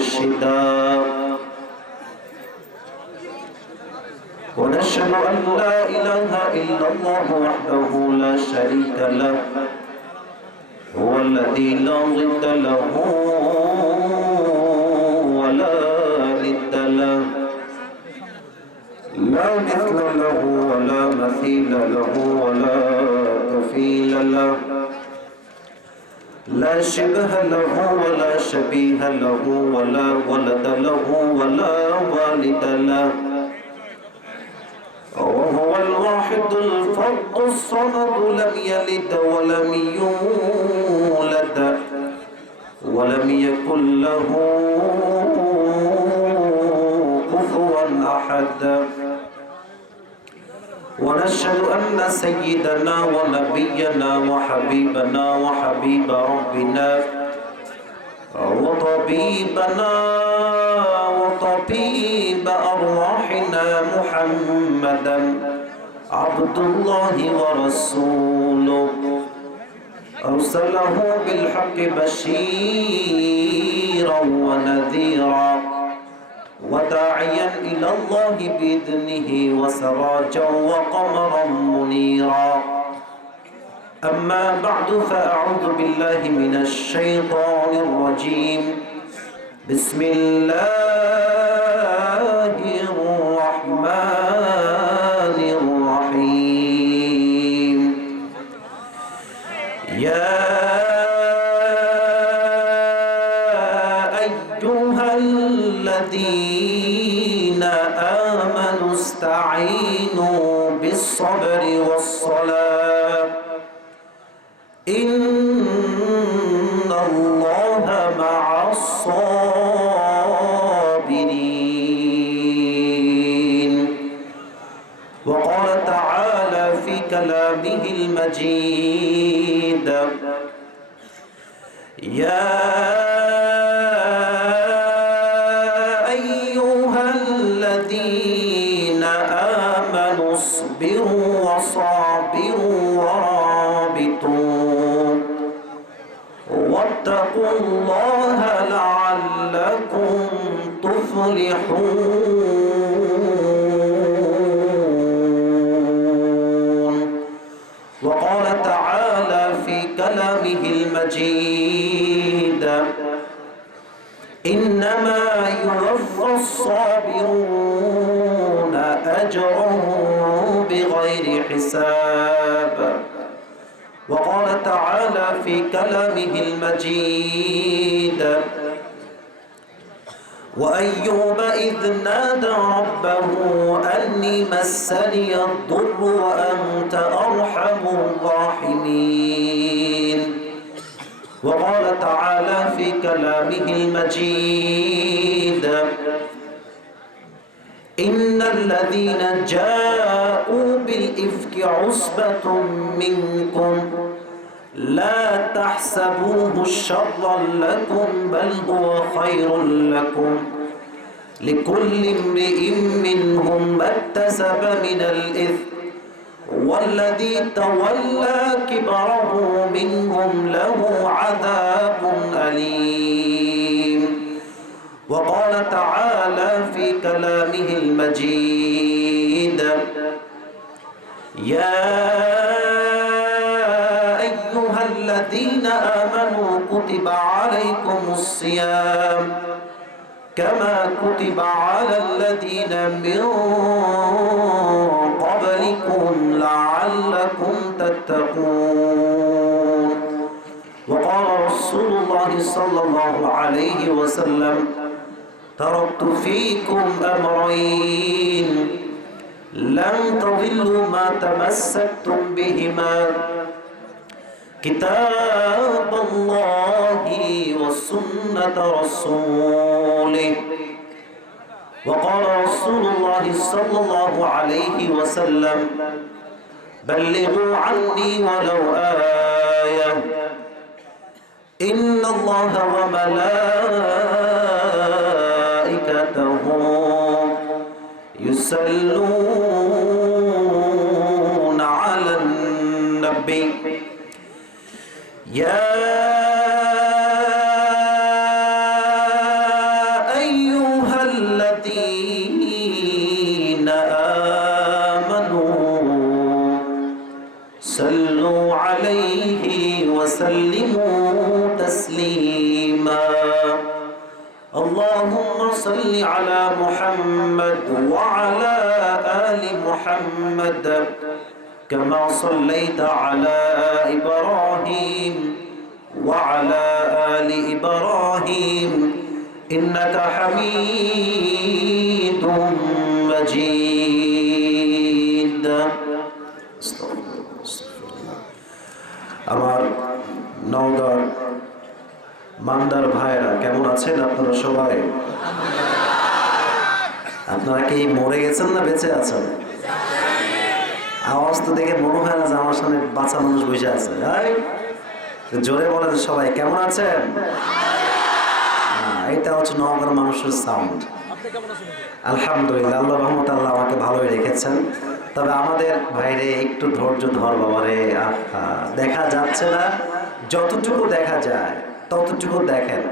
مرشدا ونشهد أن لا إله إلا الله وحده لا شريك له هو الذي لا ضد له ولا ند له لا مثل له ولا مثيل له ولا كفيل له لا شبه له ولا شبيه له ولا ولد له ولا والد له وهو الواحد الفرد الصمد لم يلد ولم يولد ولم يكن له كفوا أحد ونشهد أن سيدنا ونبينا وحبيبنا وحبيب ربنا وطبيبنا وطبيب أرواحنا محمدا عبد الله ورسوله أرسله بالحق بشيرا ونذيرا وداعيا إلى الله بإذنه وسراجا وقمرا منيرا أما بعد فأعوذ بالله من الشيطان الرجيم بسم الله الرحمن الرحيم يا أيها الذين آمنوا استعينوا بالصبر والصلاة إن الله مع الصابرين وقال تعالى في كلامه المجيد يا أيها الذين آمنوا اصبروا وصابروا ورابطوا واتقوا الله لعلكم تفلحون وقال تعالى في كلامه المجيد إنما يوفى الصابرون أجرهم بغير حساب وقال تعالى في كلامه المجيد وأيوب إذ نادى ربه أني مسني الضر وأنت أرحم الراحمين وقال تعالى في كلامه المجيد إن الذين جاءوا بالإفك عصبة منكم لا تحسبوه شرا لكم بل هو خير لكم لكل امرئ منهم ما اكتسب من الإثم والذي تولى كبره منهم له عذاب أليم وقال تعالى في كلامه المجيد يا أيها الذين آمنوا كتب عليكم الصيام كما كتب على الذين من قبلكم لعلكم تتقون وقال رسول الله صلى الله عليه وسلم تركت فيكم أمرين لن تضلوا ما تمسكتم بهما كتاب الله وسنة رسوله وقال رسول الله صلى الله عليه وسلم بلغوا عني ولو آية إن الله وملائكته يصلون على النبي يا اللهم صل على محمد وعلى آل محمد كما صليت على إبراهيم وعلى آل إبراهيم إنك حميد مجيد আমার নওগাঁর মান্দার ভাইরা কেমন আছেন আপনারা সবাই? আপনারা কি মরে গেছেন না বেঁচে আছেন? আওয়াজ তো দেখে মনে হয় না যে আমার সামনে বাচ্চা মানুষ বসে আছে। জোরে বলেন সবাই, কেমন আছেন? এটা হচ্ছে নওগাঁর মানুষের সাউন্ড। আলহামদুলিল্লাহ, আল্লাহ রহমত, আল্লাহ আমাকে ভালোই রেখেছেন। তবে আমাদের ভাইরে একটু ধৈর্য ধর বাবারে। দেখা যাচ্ছে না, যতটুকু দেখা যায় ততটুকু দেখেন।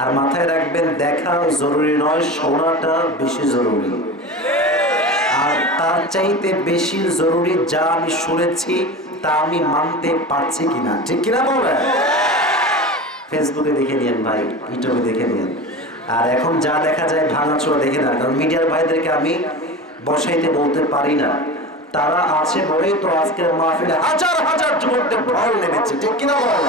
আর মাথায় রাখবেন, দেখা জরুরি নয়, শোনাটা বেশি জরুরি। আর তার চাইতে বেশি জরুরি যা আমি শুনেছি তা আমি মানতে পারছি কিনা, ঠিক কিনা বলেন? ফেসবুকে দেখে নিয়েন ভাই, ইউটিউবে দেখে নিয়েন। আর এখন যা দেখা যায় ভাঙাচোরা দেখে না, কারণ মিডিয়ার ভাইদেরকে আমি বসাইতে বলতে পারি না। তারা আছে বলেই তো আজকের মাহফিলে হাজার হাজার যুবকদের ঢল নেমেছে, ঠিক কিনা বলেন?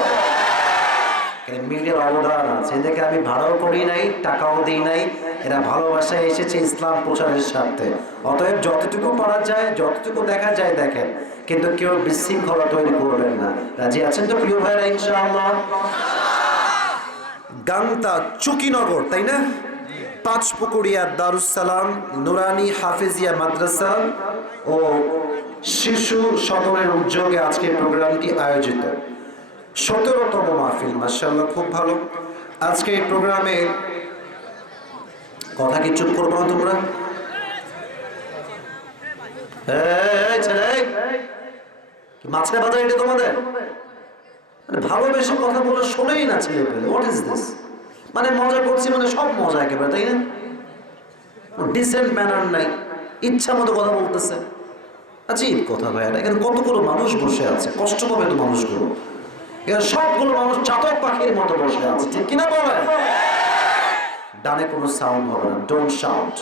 মিডিয়ার অবদান আছে, এদেরকে আমি ভাড়াও করি নাই, টাকাও দিই নাই। এরা ভালোবাসায় এসেছে ইসলাম প্রচারের স্বার্থে। অতএব যতটুকু পারা যায়, যতটুকু দেখা যায় দেখেন, কিন্তু কেউ বিশৃঙ্খলা তৈরি করবেন না। রাজি আছেন তো প্রিয় ভাইরা ইনশাআল্লাহ? গান্তা চুকিনগর, তাই না? পাঁচপুকুরিয়া দারুস সালাম নুরানি হাফিজিয়া মাদ্রাসা ও শিশু সদনের উদ্যোগে আজকে প্রোগ্রামটি আয়োজিত। 17তম মাহফিল, মাশাআল্লাহ, খুব ভালো। আজকে এই প্রোগ্রামে কথা কি চুপ করবো না তোমরা? মাঝে বাজার এটা তোমাদের ভালোবেসে কথা বলে শোনেই না ছেলে পেলে। What is this? মানে মজা করছি, মানে সব মজা একেবারে, তাই না? ডিসেন্ট ম্যানার নাই, ইচ্ছা মতো কথা বলতেছে। আজীব কথা ভাই, এখানে কতগুলো মানুষ বসে আছে, কষ্ট পাবে তো মানুষগুলো। এখানে সবগুলো মানুষ চাতক পাখির মতো বসে আছে, ঠিক কিনা বলেন? ডানে কোনো সাউন্ড হবে না। Don't shout,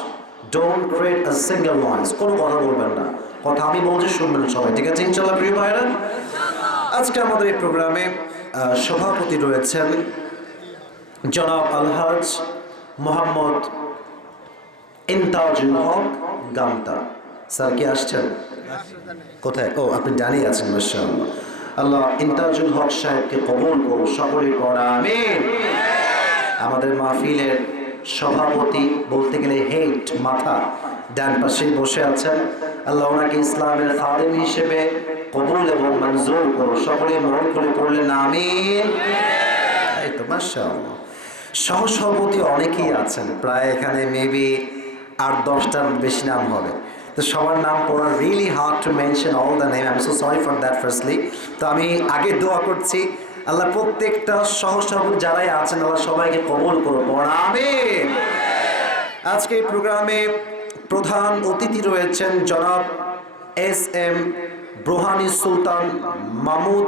don't create a single noise. কোনো কথা বলবেন না, কথা আমি বলছি শুনবেন সবাই, ঠিক আছে ইনশাআল্লাহ প্রিয় ভাইরা? আজকে আমাদের এই প্রোগ্রামে সভাপতি রয়েছেন জনাব আলহাজ মোহাম্মদ ইনতাজুল হক গামতা। স্যার কি আসছেন? কোথায়? ও, আপনি জানিয়ে আছেন, মাশাআল্লাহ। আল্লাহ ইনতাজুল হক সাহেবকে কবুল করুন, সকলেই পড়া আমিন। আমাদের মাহফিলের সভাপতি বলতে গেলে হেড, মাথা, ডান পাশে বসে আছেন। আল্লাহ ওনাকে ইসলামের খাদেম হিসেবে কবুল এবং মঞ্জুর করুন, সকলেই মন করে পড়লেন আমিন। এই তো মাশাআল্লাহ। সহসভাপতি অনেকেই আছেন, প্রায় এখানে মেবি 8-10টার বেশি নাম হবে। তো সবার নাম পড়া really hard to mention all the name. I am so sorry for that firstly. তো আমি আগে দোয়া করছি, আল্লাহ প্রত্যেকটা সহসভাপতি যারাই আছেন আল্লাহ সবাইকে কবুল করুন, পড়া আমিন। আজকে এই প্রোগ্রামে প্রধান অতিথি রয়েছেন জনাব SM ব্রোহানি সুলতান মাহমুদ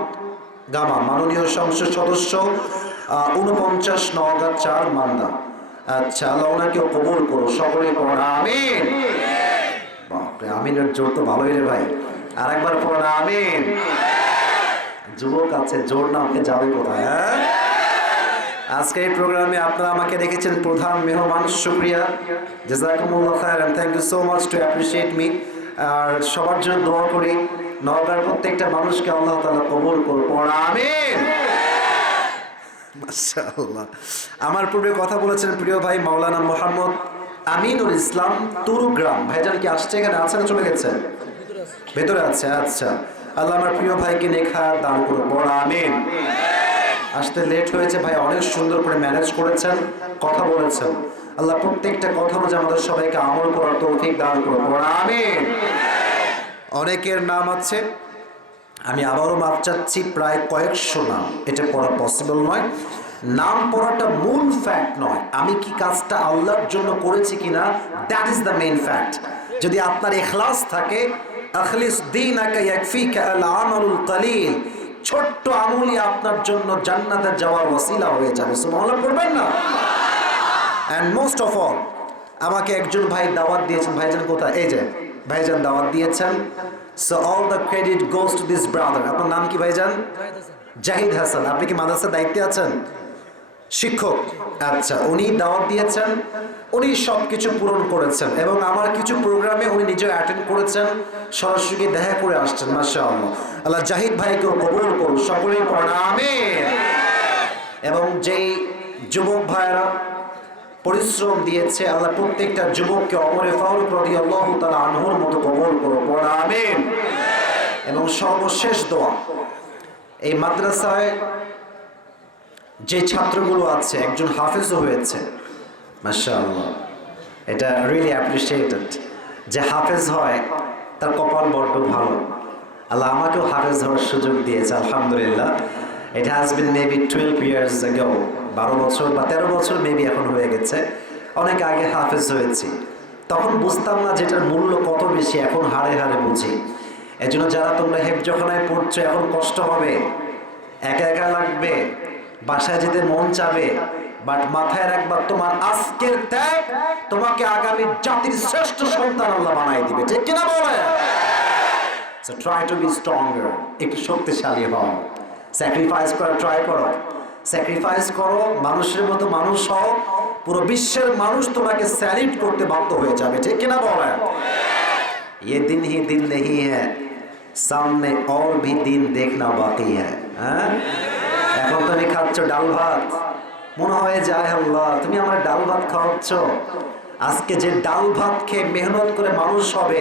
গামা, মাননীয় সংসদ সদস্য 49 নওগাঁ 4 মান্দা। আচ্ছা, আল্লাহ ওনাকেও কবুল করো, সকলে পড়া আমিন। বাপরে, আমিনের জোর তো ভালোই রে ভাই, আরেকবার পড়া আমিন। যুবক আছে, জোর না আপনি যাবে কোথায়? আজকে এই প্রোগ্রামে আপনারা আমাকে রেখেছেন প্রধান মেহমান, শুকরিয়া, জাযাকুমুল্লাহ খায়রান, thank you so much to appreciate me. আর সবার জন্য দোয়া করি, নওগাঁর প্রত্যেকটা মানুষকে আল্লাহ তাআলা কবুল করুন, পড়া আমিন। মাশাআল্লাহ। আমার পূর্বে কথা বলেছেন প্রিয় ভাই মাওলানা মোহাম্মদ আমিনুল ইসলাম তুরুগ্রাম। ভাইজান কি আসছে? এখানে আছে না চলে গেছে? ভেতরে আছে। আচ্ছা, আল্লাহ আমার প্রিয় ভাইকে নেখা দান করুন, পড়া আমিন। আসতে লেট হয়েছে ভাই, অনেক সুন্দর করে ম্যানেজ করেছেন, কথা বলেছেন। আল্লাহ প্রত্যেকটা কথা বুঝে আমাদের সবাইকে আমল করার তৌফিক দান করুন, পড়া আমিন। অনেকের নাম আছে, আমি আবারও মাপ চাচ্ছি, প্রায় কয়েকশো নাম, এটা পড়া পসিবল নয়। নাম পড়াটা মূল ফ্যাক্ট নয়, আমি কি কাজটা আল্লাহর জন্য করেছি কিনা, that is the main fact. যদি আপনার ইখলাস থাকে, আখলিস দীনাকা ইয়াকফিকা আল আমালুল কলিল, ছোট্ট আমলই আপনার জন্য জান্নাতে যাওয়ার ওসিলা হয়ে যাবে। সুবহানাল্লাহ পড়বেন না? অ্যান্ড মোস্ট অফ অল আমাকে একজন ভাই দাওয়াত দিয়েছেন। ভাইজান কোথায়? এই যে ভাইজান দাওয়াত দিয়েছেন। So all the credit goes to this brother. আপনার নাম কি ভাইজান? জাহিদ হাসান। আপনি কি মাদ্রাসার দায়িত্বে আছেন? শিক্ষক। আচ্ছা, উনি দাওয়াত দিয়েছেন, উনি সব কিছু পূরণ করেছেন এবং আমার কিছু প্রোগ্রামে উনি নিজে অ্যাটেন্ড করেছেন, সরাসরি দেখা করে আসছেন। মাশাআল্লাহ, আল্লাহ জাহিদ ভাইকেও কবুল করুন, সকলেই পড়েন আমিন। এবং যেই যুবক ভাইরা পরিশ্রম দিয়েছে, আল্লাহ প্রত্যেকটা যুবককে ওমরে ফারুক রাদিয়াল্লাহু তাআলা আনহুর মতো কবুল করুন, পড়েন আমিন। এবং সর্বশেষ দোয়া, এই মাদ্রাসায় যে ছাত্রগুলো আছে একজন হাফেজও হয়েছে। মাশাআল্লাহ, এটা রিয়েলি অ্যাপ্রিশিয়েটেড। যে হাফেজ হয় তার কপাল বড্ড ভালো। আল্লাহ আমাকেও হাফেজ হওয়ার সুযোগ দিয়েছে, আলহামদুলিল্লাহ। It has been maybe 12 years ago, 12 বছর বা 13 বছর মেবি এখন হয়ে গেছে। অনেক আগে হাফেজ হয়েছি, তখন বুঝতাম না যেটার মূল্য কত বেশি, এখন হাড়ে হাড়ে বুঝি। এজন্য যারা তোমরা হেফজখানায় পড়ছো, এখন কষ্ট হবে, একা একা লাগবে, বাসায় যেতে মন চাবে, বাট মাথায় রাখবা তোমার আজকের ত্যাগ তোমাকে আগামী জাতির শ্রেষ্ঠ সন্তান আল্লাহ বানাই দিবে, ঠিক কিনা বলে? So try to be stronger, একটু শক্তিশালী হও, স্যাক্রিফাইস করা ট্রাই করো, স্যাক্রিফাইস করো, মানুষের মতো মানুষ হও, পুরো বিশ্বের মানুষ তোমাকে স্যালিউট করতে বাধ্য হয়ে যাবে, ঠিক কিনা বলে? ये दिन ही दिन नहीं है, सामने और भी दिन देखना बाकी है। হ্যাঁ, এখন তুমি খাচ্ছ ডাল ভাত, মনে হয় যায় আল্লাহ তুমি আমার ডাল ভাত খাওয়াচ্ছ। আজকে যে ডাল ভাত খেয়ে মেহনত করে মানুষ হবে,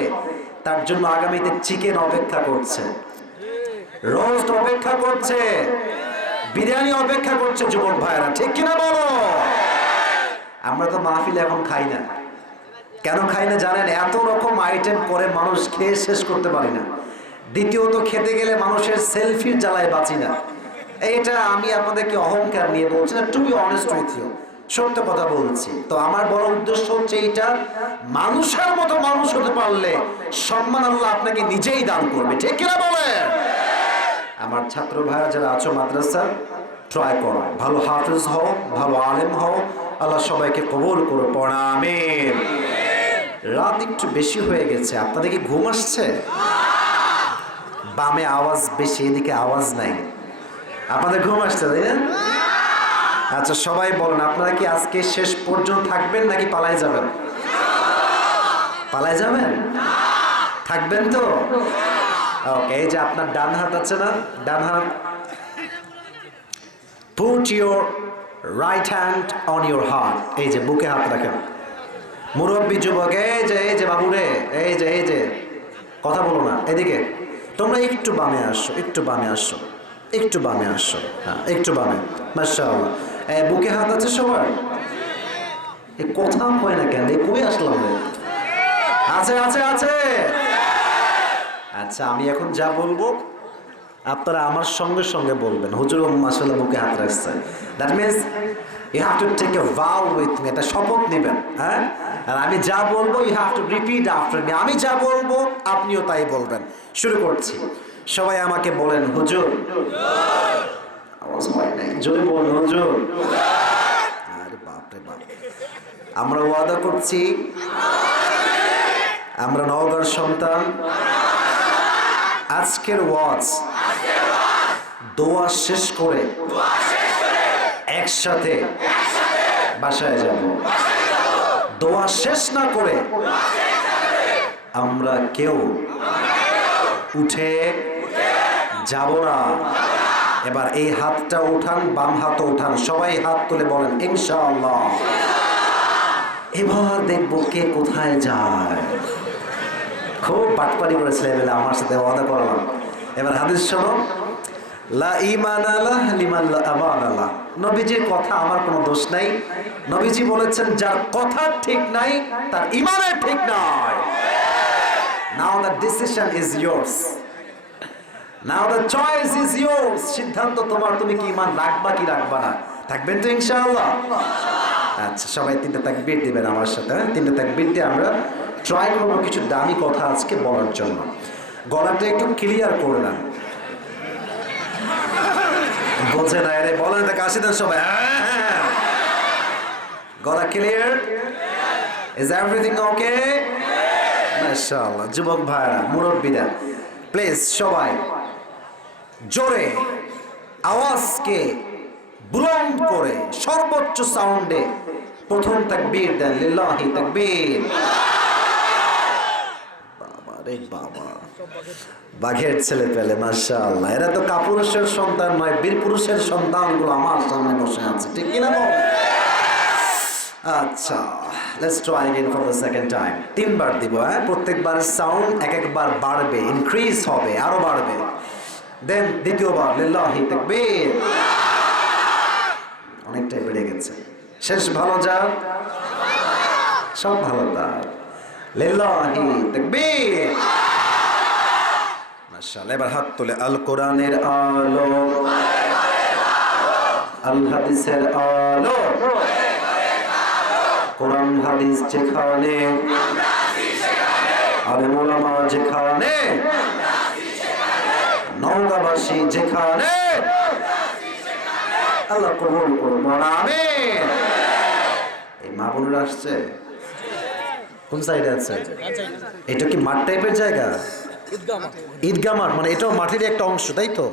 তার জন্য আগামীতে চিকেন অপেক্ষা করছে, রোস্ট অপেক্ষা করছে, বিরিয়ানি অপেক্ষা করছে যুবক ভাইরা, ঠিক কিনা বলো? আমরা তো মাহফিলে এখন খাই না। কেন খাই না জানেন? এত রকম আইটেম করে মানুষ খেয়ে শেষ করতে পারি না। দ্বিতীয়ত খেতে গেলে মানুষের সেলফির জ্বালায় বাঁচি না। এইটা আমি আপনাদেরকে অহংকার নিয়ে বলছি না, to be honest with you, সত্য কথা বলছি। তো আমার বড় উদ্দেশ্য হচ্ছে এইটা, মানুষের মতো মানুষ হতে পারলে সম্মান আল্লাহ আপনাকে নিজেই দান করবে, ঠিক কিনা বলে? আমার ছাত্র ভাইরা যারা আছো মাদ্রাসা, ট্রাই করো, ভালো হাফেজ হও, ভালো আলেম হও, আল্লাহ সবাইকে কবুল করো, পড়া আমিন। রাত একটু বেশি হয়ে গেছে, আপনাদের কি ঘুম আসছে? বামে আওয়াজ বেশি, এদিকে আওয়াজ নাই, আপনাদের ঘুম আসছে তাই না? আচ্ছা সবাই বলেন, আপনারা কি আজকে শেষ পর্যন্ত থাকবেন নাকি পালাই যাবেন? পালাই যাবেন? থাকবেন তো? ওকে, এই যে আপনার ডান হাত আছে না, ডান হাত, put your right hand on your heart, এই যে বুকে হাত রাখেন। মুরব্বী যুবক, এই যে বাবুরে, এই যে কথা বলো না, এদিকে তোমরা একটু বামে আসো, একটু বামে আসো, একটু বামে আসো, হ্যাঁ একটু বামে। মাশাআল্লাহ, বুকে হাত আছে সবার? এই কথা হয় না কেন? কই আসলাম? আছে আছে আছে। আচ্ছা, আমি এখন যা বলবো আপনারা আমার সঙ্গে সঙ্গে বলবেন, হুজুর মাশাআল্লাহ বুকে হাত রাখছে। That means you have to take a vow with me, এটা শপথ নেবেন। হ্যাঁ, আর আমি যা বলবো you have to repeat after me, আমি যা বলবো আপনিও তাই বলবেন। শুরু করছি, সবাই আমাকে বলেন হুজুর। আওয়াজ হয় নাই, জোরে বলুন হুজুর। আরে বাপ রে বাপ, আমরা ওয়াদা করছি আমরা নওগাঁর সন্তান, আজকের ওয়াজ দোয়া শেষ করে একসাথে বাসায় যাব। দোয়া শেষ না করে আমরা কেউ উঠে যাব না। এবার এই হাতটা উঠান, বাম হাতও উঠান, সবাই হাত তুলে বলেন ইনশাআল্লাহ। এবার দেখবো কে কোথায় যায়। খুব বাটপারি করেছে বলে আমার সাথে ওয়াদা করলাম। এবার হাদিস শোনো, লা ঈমানা লাহ লিমান লা আমানা লাহ। নবীজির কথা আমার কোনো দোষ নাই। নবীজি বলেছেন যার কথা ঠিক নাই তার ঈমানের ঠিক নাই। Now the decision is yours. Now the choice is yours. সিদ্ধান্ত তোমার, তুমি কি ঈমান রাখবা কি রাখবা না। থাকবেন তো ইনশাআল্লাহ? আচ্ছা, সবাই তিনটা তাকবীর দিবেন আমার সাথে। তিনটা তাকবীর দিয়ে আমরা ট্রাই করবো কিছু দামি কথা আজকে বলার জন্য। গলাটা একটু ক্লিয়ার করে নেন, বোঝে না রে, বলেন এটা কাশি দেন সবাই। গলা ক্লিয়ার? Is everything okay? মাশাআল্লাহ। যুবক ভাইরা, মুরব্বীরা, প্লিজ সবাই জোরে আওয়াজকে বুলন্দ করে সর্বোচ্চ সাউন্ডে প্রথম তাকবীর দেন। লিল্লাহি তাকবীর। বাবা রে বাবা, বাঘের ছেলে পেলে, মাশাআল্লাহ। এরা তো কাপুরুষের সন্তান নয়, বীর পুরুষের সন্তানগুলো আমার সামনে বসে আছে, ঠিক কিনা বল? আচ্ছা, let's try again for the second time. তিনবার দিব, হ্যাঁ? প্রত্যেকবার সাউন্ড এক একবার বাড়বে, ইনক্রিজ হবে, আরো বাড়বে। দেন দ্বিতীয়বার লিল্লাহি তাকবীর। অনেকটাই বেড়ে গেছে। শেষ ভালো যা, সব ভালো তার। লিল্লাহি তাকবীর। মাশাআল্লাহ। এবার হাত তুলে আল কোরআনের আলো, আল হাদিসের আলো, কোরআন হাদিস যেখানে, আলেম ওলামা যেখানে, নওগাঁবাসী যেখানে, আল্লাহ কবুল করুন, আমিন। এই মা বোনেরা আসছে কোন সাইডে আছে? এটা কি মাঠ টাইপের জায়গা? ঈদগাহ মাঠ, মানে এটাও মাঠের একটা অংশ, তাই তো?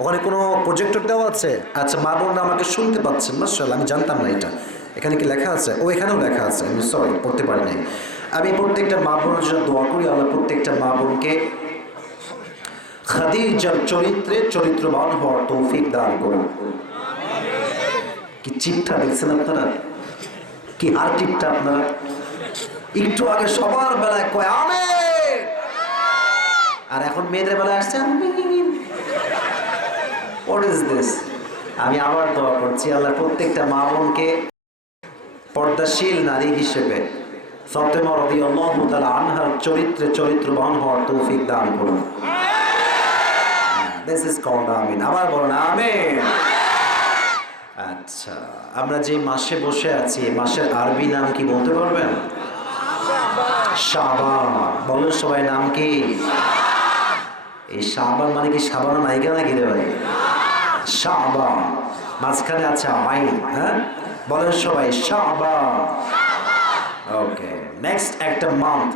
ওখানে কোনো প্রজেক্টর দেওয়া আছে? আচ্ছা, মা বোনরা আমাকে শুনতে পাচ্ছেন, মাশাআল্লাহ। আমি জানতাম না এটা। এখানে কি লেখা আছে? ও, এখানেও লেখা আছে, আমি সরি পড়তে পারি নাই। আমি প্রত্যেকটা মা বোনের জন্য দোয়া করি, আল্লাহ প্রত্যেকটা মা বোনকে খাদিজার চরিত্রে চরিত্রবান হওয়ার তৌফিক দান করুন। কি চিপটা দেখছেন আপনারা? কি আর টিপটা আপনারা? একটু আগে সবার বেলায় কয় আমিন, আর এখন মেয়েদের বেলায় আসছে আমিন। What is this? আমি আবার দোয়া করছি, আল্লাহ প্রত্যেকটা মা বোনকে পর্দাশীল নারী হিসেবে ফাতেমা রাদিয়াল্লাহু তাআলা আনহার চরিত্রে চরিত্রবান হওয়ার তৌফিক দান করুন। দিস ইজ কল্ড আমিন। আবার বলুন আমিন। আচ্ছা, আমরা যে মাসে বসে আছি, এই মাসের আরবি নাম কি বলতে পারবেন? শাবান। বলেন সবাই, নাম কি? এই শাবান মানে কি শাবানা নায়িকা নাকি রে ভাই? শাবান, মাঝখানে আছে আইন, হ্যাঁ? বলেন সবাই শাবান। ওকে, নেক্সট একটা month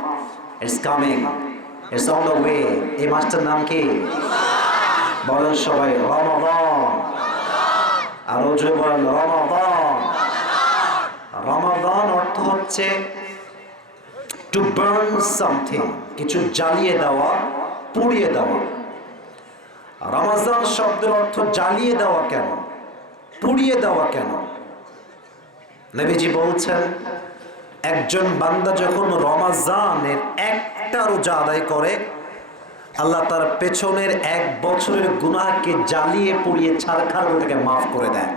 it's coming, it's on the way. এই মাসটার নাম কি? বলেন সবাই রমাদান। আরো জোরে বলেন রমাদান। রমাদান অর্থ হচ্ছে টু বার্ন সামথিং, কিছু জ্বালিয়ে দেওয়া, পুড়িয়ে দেওয়া। রমাজান শব্দের অর্থ জ্বালিয়ে দেওয়া কেন, পুড়িয়ে দেওয়া কেন? নবীজি বলছেন, একজন বান্দা যখন রমাজানের একটা রোজা আদায় করে, আল্লাহ তার পেছনের 1 বছরের গুনাহকে জ্বালিয়ে পুড়িয়ে ছারখার ওটাকে মাফ করে দেয়।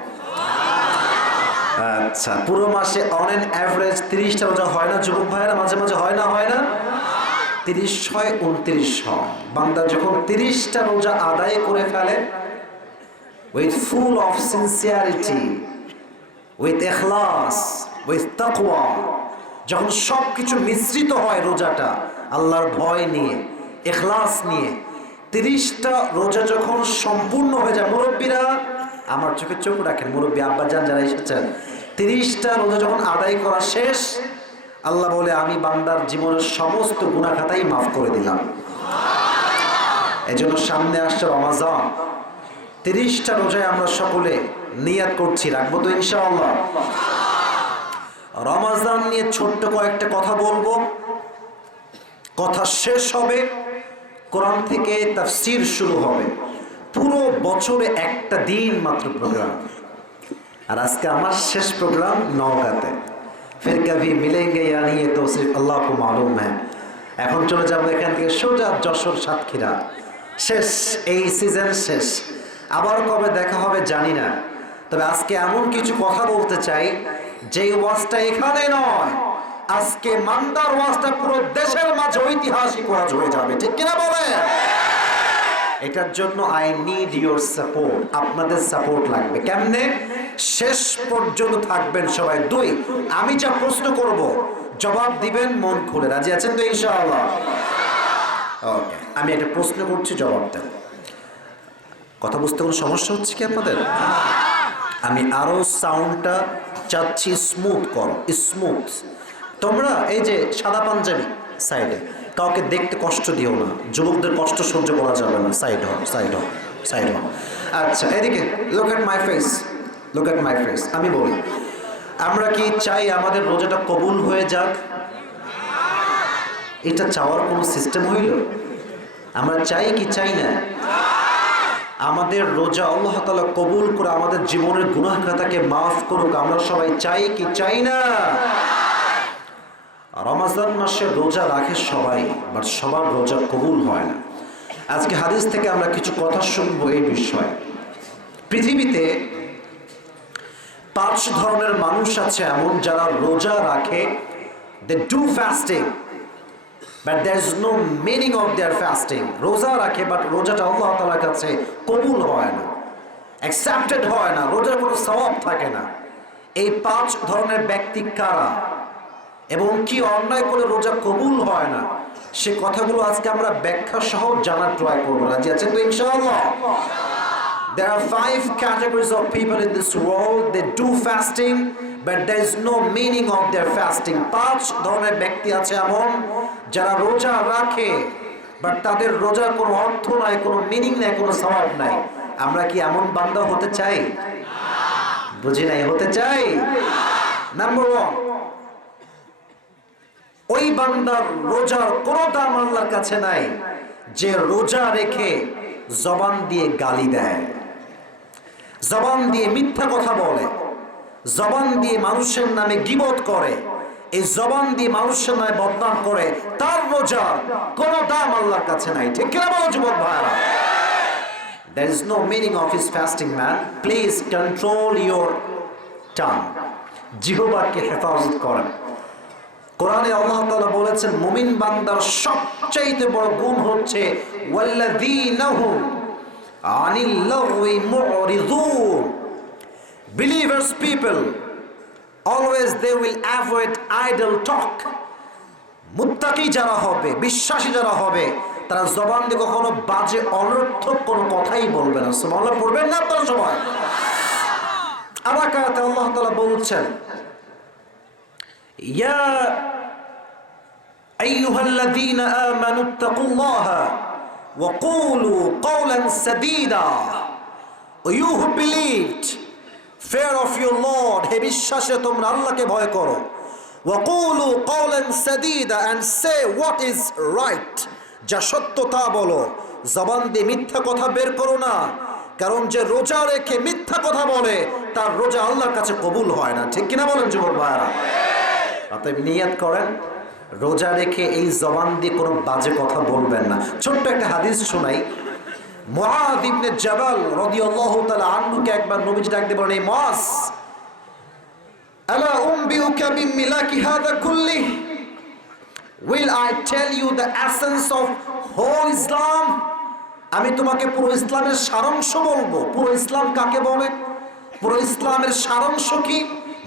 আচ্ছা, পুরো মাসে অন এন অ্যাভারেজ 30টা রোজা হয় না যুবক ভাইরা? মাঝে মাঝে হয় না? হয় না? 30 হয়, 29 হয়। বান্দা যখন 30টা রোজা আদায় করে ফেলে with full of sincerity, with Ikhlas, with তাকওয়া, যখন সবকিছু মিশ্রিত হয় রোজাটা আল্লাহর ভয় নিয়ে, ইখলাস নিয়ে, 30টা রোজা যখন সম্পূর্ণ হয়ে যায়, মুরব্বীরা আমার চোখে চোখ রাখেন, মুরব্বী আব্বাজান যারা এসেছেন, 30টা রোজা যখন আদায় করা শেষ, আল্লাহ বলে আমি বান্দার জীবনের সমস্ত গুনাহ খাতাই মাফ করে দিলাম। এজন্য সামনে আসছে রমাজান, 30টা রোজায় আমরা সকলে নিয়াত করছি, রাখবো তো ইনশাআল্লাহ? রমাজান নিয়ে ছোট্ট কয়েকটা কথা বলবো, কথা শেষ হবে, কোরআন থেকে তাফসীর শুরু হবে। পুরো বছরে একটা দিন মাত্র প্রোগ্রাম, আর আজকে আমার শেষ প্রোগ্রাম নওগাঁতে। ফির কভি মিলেঙ্গে ইয়ানি ये तो सिर्फ अल्लाह को मालूम है। এখন চলে যাবো এখান থেকে সোজা যশোর সাতক্ষীরা। শেষ, এই সিজন শেষ। আবার কবে দেখা হবে জানি না, তবে আজকে এমন কিছু কথা বলতে চাই যে ওয়াজটা এখানে নয়, আজকে মান্দার ওয়াজটা পুরো দেশের মাঝে ঐতিহাসিক ওয়াজ হয়ে যাবে, ঠিক কিনা বলেন? এটার জন্য আই নিড ইউর সাপোর্ট, আপনাদের সাপোর্ট লাগবে। কেমনে? শেষ পর্যন্ত থাকবেন সবাই। 2, আমি যা প্রশ্ন করব জবাব দিবেন মন খুলে। রাজি আছেন তো ইনশাআল্লাহ? ওকে, আমি একটা প্রশ্ন করছি, জবাব দেন। কথা বুঝতে কোনো সমস্যা হচ্ছে কি আপনাদের? আমি আরো সাউন্ডটা চাচ্ছি স্মুথ করো, স্মুথ। তোমরা এই যে সাদা পাঞ্জাবি সাইডে, কাউকে দেখতে কষ্ট দিও না, যুবকদের কষ্ট সহ্য করা যাবে না, সাইড হও, সাইড হও, সাইড হও। আচ্ছা এদিকে look at my face, look at my face. আমি বলি, আমরা কি চাই আমাদের রোজাটা কবুল হয়ে যাক? এটা চাওয়ার কোনো সিস্টেম হইল? আমরা চাই কি চাই না? আমাদের রোজা আল্লাহ তাআলা কবুল করে আমাদের জীবনের গুনাহ খাতাকে মাফ করুক, আমরা সবাই চাই কি চাই না? রমজান মাসে রোজা রাখে সবাই, বাট সবার রোজা কবুল হয় না। আজকে হাদিস থেকে আমরা কিছু কথা শুনবো এই বিষয়ে। পৃথিবীতে 5 ধরনের মানুষ আছে এমন, যারা রোজা রাখে, they do fasting but there is no meaning of their fasting. রোজা রাখে বাট রোজাটা আল্লাহ তাআলার কাছে কবুল হয় না, অ্যাকসেপ্টেড হয় না, রোজার কোনো সওয়াব থাকে না। এই 5 ধরনের ব্যক্তি কারা এবং কি অন্যায় করে রোজা কবুল হয় না, সে কথাগুলো আজকে আমরা ব্যাখ্যা সহ জানার ট্রাই করবো। রাজি আছেন তো ইনশাআল্লাহ? There are 5 categories of people in this world. They do fasting but there is no meaning of their fasting. 5 ধরনের ব্যক্তি আছে এমন, যারা রোজা রাখে বাট তাদের রোজার কোনো অর্থ নাই, কোনো মিনিং নাই, কোনো সওয়াব নাই। আমরা কি এমন বান্দা হতে চাই? বুঝি নাই, হতে চাই? নাম্বার 1, ওই বান্দার রোজার কোনো দাম আল্লাহর কাছে নাই যে রোজা রেখে জবান দিয়ে গালি দেয়, জবান দিয়ে মিথ্যা কথা বলে, জবান দিয়ে মানুষের নামে গীবত করে, এই জবান দিয়ে মানুষের নামে বদনাম করে, তার রোজার কোনো দাম আল্লাহর কাছে নাই। ঠিক কিনা বলো যুবক ভাইরা? There is no meaning of his fasting, man. Please control your tongue. জিহ্বাকে হেফাজত করেন। কোরআনে আল্লাহ তাআলা বলেছেন, মুমিন বান্দার সবচেয়ে বড় গুণ হচ্ছে ওয়াল্লাযীনাহু আনিল লাগওয়ি মুরিদুন। Believers people always they will avoid idle talk. মুত্তাকি যারা হবে, বিশ্বাসী যারা হবে, তারা জবান দিয়ে কখনো বাজে অনর্থক কোনো কথাই বলবে না। সুবহানাল্লাহ পড়বেন না আপনারা সবাই? আবার কায়াতে আল্লাহ তাআলা বলছেন, ইয়া আইয়ুহাল্লাযীনা আমানুত্তাকুল্লাহা ওয়া কুলু কওলান সাদীদা। You who believed, fear of your Lord, হে বিশ্বাসে তোমরা আল্লাহকে ভয় করো। ওয়া কুলু কওলান সাদীদা, and say what is right, যা সত্য তা বলো। জবান দিয়ে মিথ্যা কথা বের করো না, কারণ যে রোজা রেখে মিথ্যা কথা বলে তার রোজা আল্লাহর কাছে কবুল হয় না। ঠিক কিনা বলেন যুবক ভাইরা? অতএব নিয়ত করেন, রোজা রেখে এই জবান দিয়ে কোনো বাজে কথা বলবেন না। ছোট্ট একটা হাদিস শোনাই। মুআয ইবনে জাবাল রাদিয়াল্লাহু তাআলা আনহুকে একবার নবীজি ডাক দিয়ে বলেন, এই মুআয, আলা উমবিউকা বিমিলাকি হাযা কুল্লি, will I tell you the essence of whole Islam? আমি তোমাকে পুরো ইসলামের সারাংশ বলবো। পুরো ইসলাম কাকে বলে? পুরো ইসলামের সারাংশ কি?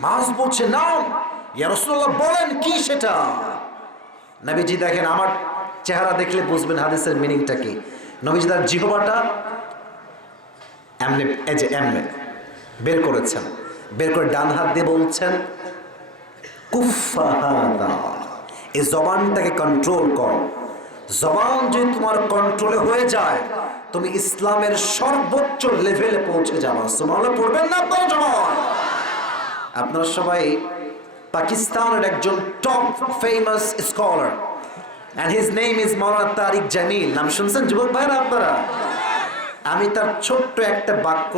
মুআয বলছে, নাও ইয়া রাসূলুল্লাহ, বলেন কি সেটা? নবীজি দেখেন, আমার চেহারা দেখলে বুঝবেন হাদিসের মিনিংটা কি। নবীজি তার জিহ্বাটা এমনি, এই যে এমনি বের করেছেন, বের করে ডান হাত দিয়ে বলছেন, কুফা হাদা, এই জবানটাকে কন্ট্রোল করো। জবান যদি তোমার কন্ট্রোলে হয়ে যায়, তুমি ইসলামের সর্বোচ্চ লেভেলে পৌঁছে যাবে। সুবহানাল্লাহ পড়বেন না আপনারা সবাই? আপনারা সবাই পাকিস্তানের একজন top famous scholar, and his name is মাওলানা তারিক জামিল। নাম শুনছেন যুবক ভাইরা আপনারা? আমি তার ছোট্ট একটা বাক্য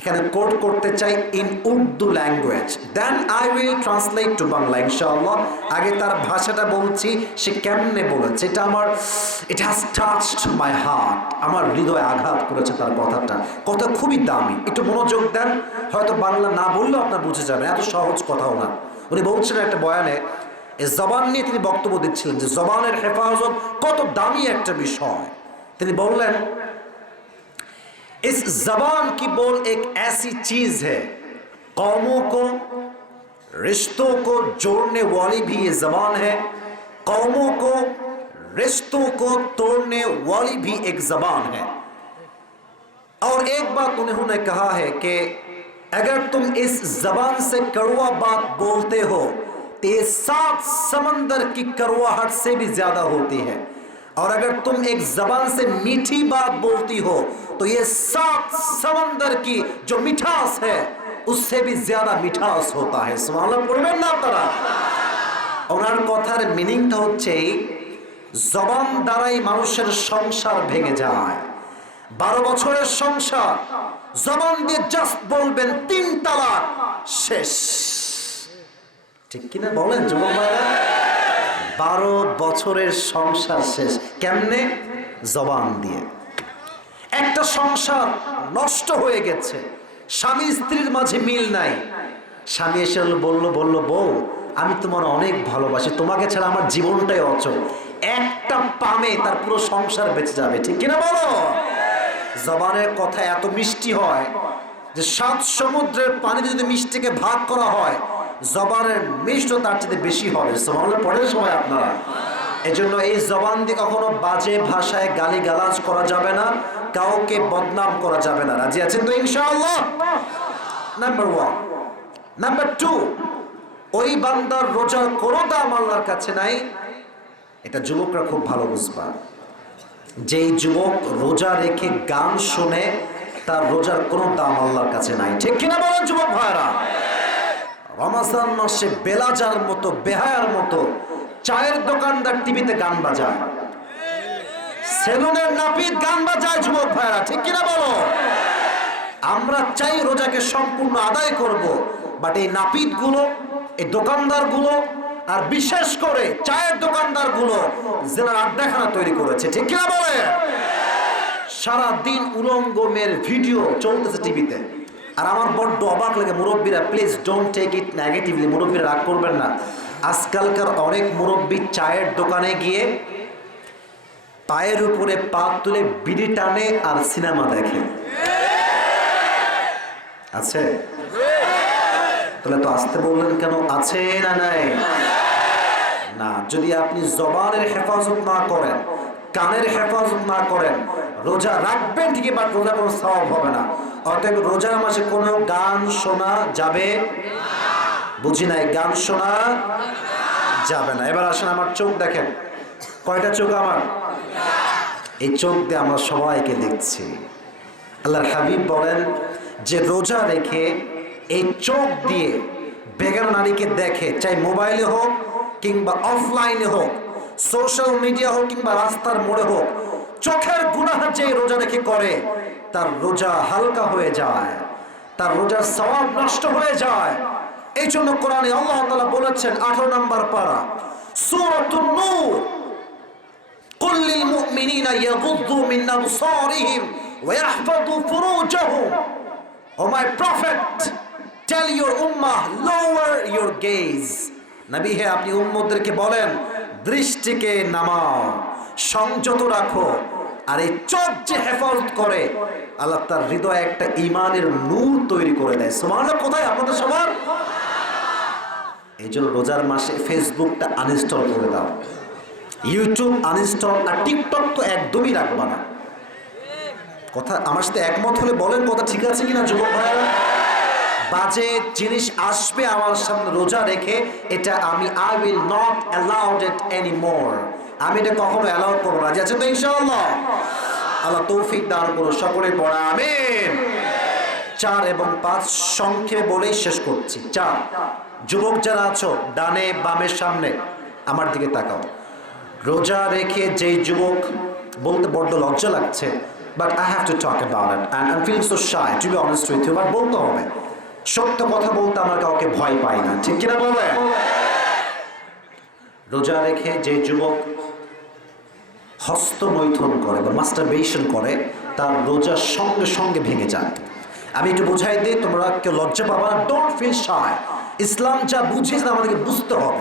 এখানে কোট করতে চাই in Urdu language, then I will translate to Bangla ইনশাআল্লাহ। আগে তার ভাষাটা বলছি, সে কেমনে বলেছে, এটা আমার, it has touched my heart, আমার হৃদয়ে আঘাত করেছে তার কথাটা। কথা খুবই দামি, একটু মনোযোগ দেন, হয়তো বাংলা না বললেও আপনার বুঝে যাবেন, এত সহজ কথাও না। উনি বলছিলেন একটা বয়ানে, এই জবান নিয়ে তিনি বক্তব্য দিচ্ছিলেন যে জবানের হেফাজত কত দামি একটা বিষয়। তিনি বললেন, इस जबान की बोल एक ऐसी चीज है, कौमों को, रिश्तों को जोड़ने वाली भी ये जबान है, कौमों को, रिश्तों को तोड़ने वाली भी एक जबान है। और एक बात उन्होंने कहा है कि अगर तुम इस जबान से कड़वा बात बोलते हो तो ये 7 समंदर की कड़वाहट से भी ज्यादा होती है, और अगर तुम एक जबान से मीठी बात बोलती हो तो ये 7 समंदर की जो मिठास है उससे भी ज्यादा मिठास होता है। सुभान अल्लाह पढ़বেন না আপনারা? ওনার কথার মিনিংটা হচ্ছে জবান দ্বারাই মানুষের সংসার ভেঙে যায়। 12 বছরের সংসার জবান দিয়ে জাস্ট বলবেন 3 তালাক শেষ। ঠিক কিনা বলেন যুবক ভাইরা? 12 বছরের সংসার শেষ কেমনে? জবান দিয়ে। একটা সংসার নষ্ট হয়ে গেছে, স্বামী স্ত্রীর মাঝে মিল নাই, স্বামী এসে বলল বউ আমি তোমার অনেক ভালোবাসি, তোমাকে ছাড়া আমার জীবনটাই অচল। একটা পামে তার পুরো সংসার বেঁচে যাবে। ঠিক কিনা বলো? জবানের কথা এত মিষ্টি হয় যে 7 সমুদ্রের পানিতে যদি মিষ্টিকে ভাগ করা হয় জবানের মিষ্টতা তার চেয়ে বেশি হবে। সুবহানাল্লাহ পড়েন সবাই আপনারা? এজন্য এই জবান দিয়ে কখনো বাজে ভাষায় গালিগালাজ করা যাবে না, কাউকে বদনাম করা যাবে না। রাজি আছেন তো ইনশাআল্লাহ? নাম্বার 1। নাম্বার 2, ওই বান্দার রোজার কোনো দাম আল্লাহর কাছে নাই। এটা যুবকরা খুব ভালো বুঝবা। যেই যুবক রোজা রেখে গান শুনে তার রোজার কোনো দাম আল্লাহর কাছে নাই। ঠিক কিনা বলেন যুবক ভাইরা? রমজান মাসে বেলাজার মতো বেহায়ার মতো চায়ের দোকানদার টিভিতে গান বাজায়, সেলুনের নাপিত গান বাজায় যুবক ভাইরা। ঠিক কিনা বলো? আমরা চাই রোজাকে সম্পূর্ণ আদায় করব, বাট এই নাপিত গুলো, এই দোকানদার গুলো, আর বিশেষ করে চায়ের দোকানদার গুলো যারা আড্ডাখানা তৈরি করেছে, ঠিক কিনা বলে, সারা দিন উলঙ্গ মেয়ের ভিডিও চলতেছে টিভিতে। আর আমার বড্ড অবাক লাগে, মুরব্বীরা please don't take it negatively, মুরব্বীরা রাগ করবেন না। আজকালকার অনেক মুরব্বী চায়ের দোকানে গিয়ে পায়ের উপরে পা তুলে বিড়ি টানে আর সিনেমা দেখে। আছে? তাহলে তো আসতে বললেন কেন? আছে না নাই? না। যদি আপনি জবানের হেফাজত না করেন, কানের হেফাজত না করেন, রোজা রাখবেন ঠিকই, বাট রোজা কোনো সওয়াব হবে না। অতএব রোজার মাসে কোনো গান শোনা যাবে? বুঝি নাই, গান শোনা যাবে না। এবার আসেন আমার চোখ দেখেন। কয়টা চোখ আমার? এই চোখ দিয়ে আমরা সবাইকে দেখছি। আল্লাহর হাবিব বলেন যে রোজা রেখে এই চোখ দিয়ে বেগানা নারীকে দেখে, চাই মোবাইলে হোক কিংবা অফলাইনে হোক, সোশ্যাল মিডিয়া হোক কিংবা রাস্তার মোড়ে হোক, চোখের গুনাহ যে রোজা রেখে করে তার রোজা হালকা হয়ে যায়, তার রোজার সওয়াব নষ্ট হয়ে যায়। এই জন্য কোরআনে আল্লাহ তাআলা বলেছেন 18 নম্বর পারা সূরাতুন নূর, কুল লিল মুমিনিনা ইয়াগুদ্দু মিন আবসারিহিম ওয়া ইয়াহফাযু ফুরুজাহুম। O my prophet, tell your উম্মাহ লোয়ার ইউর গেজ। নবী হে, আপনি উম্মতদেরকে বলেন দৃষ্টিকে নামাও, সংযত রাখো। আর এই চোখ যে হেফাজত করে আল্লাহ তার হৃদয়ে একটা ঈমানের নূর তৈরি করে দেয়। সুবহানাল্লাহ। কোথায় আপনাদের সবার? এই জন্য রোজার মাসে ফেসবুকটা আনইনস্টল করে দাও, ইউটিউব আনইনস্টল, আর টিকটক তো একদমই রাখবা না। কথা আমার সাথে একমত হলে বলেন কথা ঠিক আছে কিনা যুবক ভাইরা? বাজে জিনিস আসবে আমার সামনে রোজা রেখে, এটা আমি I will not allowed it anymore, আমি এটা কখনো অ্যালাউ করবো না। আছে তো ইনশাআল্লাহ? আল্লাহ তৌফিক দান করুন। সকলে পড়া আমিন। 4 এবং 5 সংক্ষেপে বলেই শেষ করছি। 4, যুবক যারা আছো ডানে বামের সামনে আমার দিকে তাকাও। রোজা রেখে যেই যুবক, বলতে বড্ড লজ্জা লাগছে, but I have to talk about it and I'm feeling so shy to be honest with you, but বলতে হবে। সত্য কথা বলতে আমার কাউকে ভয় পাই না, ঠিক কিনা বলে? রোজা রেখে যে যুবক হস্তমৈথুন করে বা মাস্টারবেশন করে তার রোজা সঙ্গে সঙ্গে ভেঙে যায়। আমি একটু বুঝাই দিই, তোমরা কেউ লজ্জা পাবা না, ডোন্ট ফিল শাই। ইসলাম যা বুঝিয়েছে আমাদেরকে বুঝতে হবে।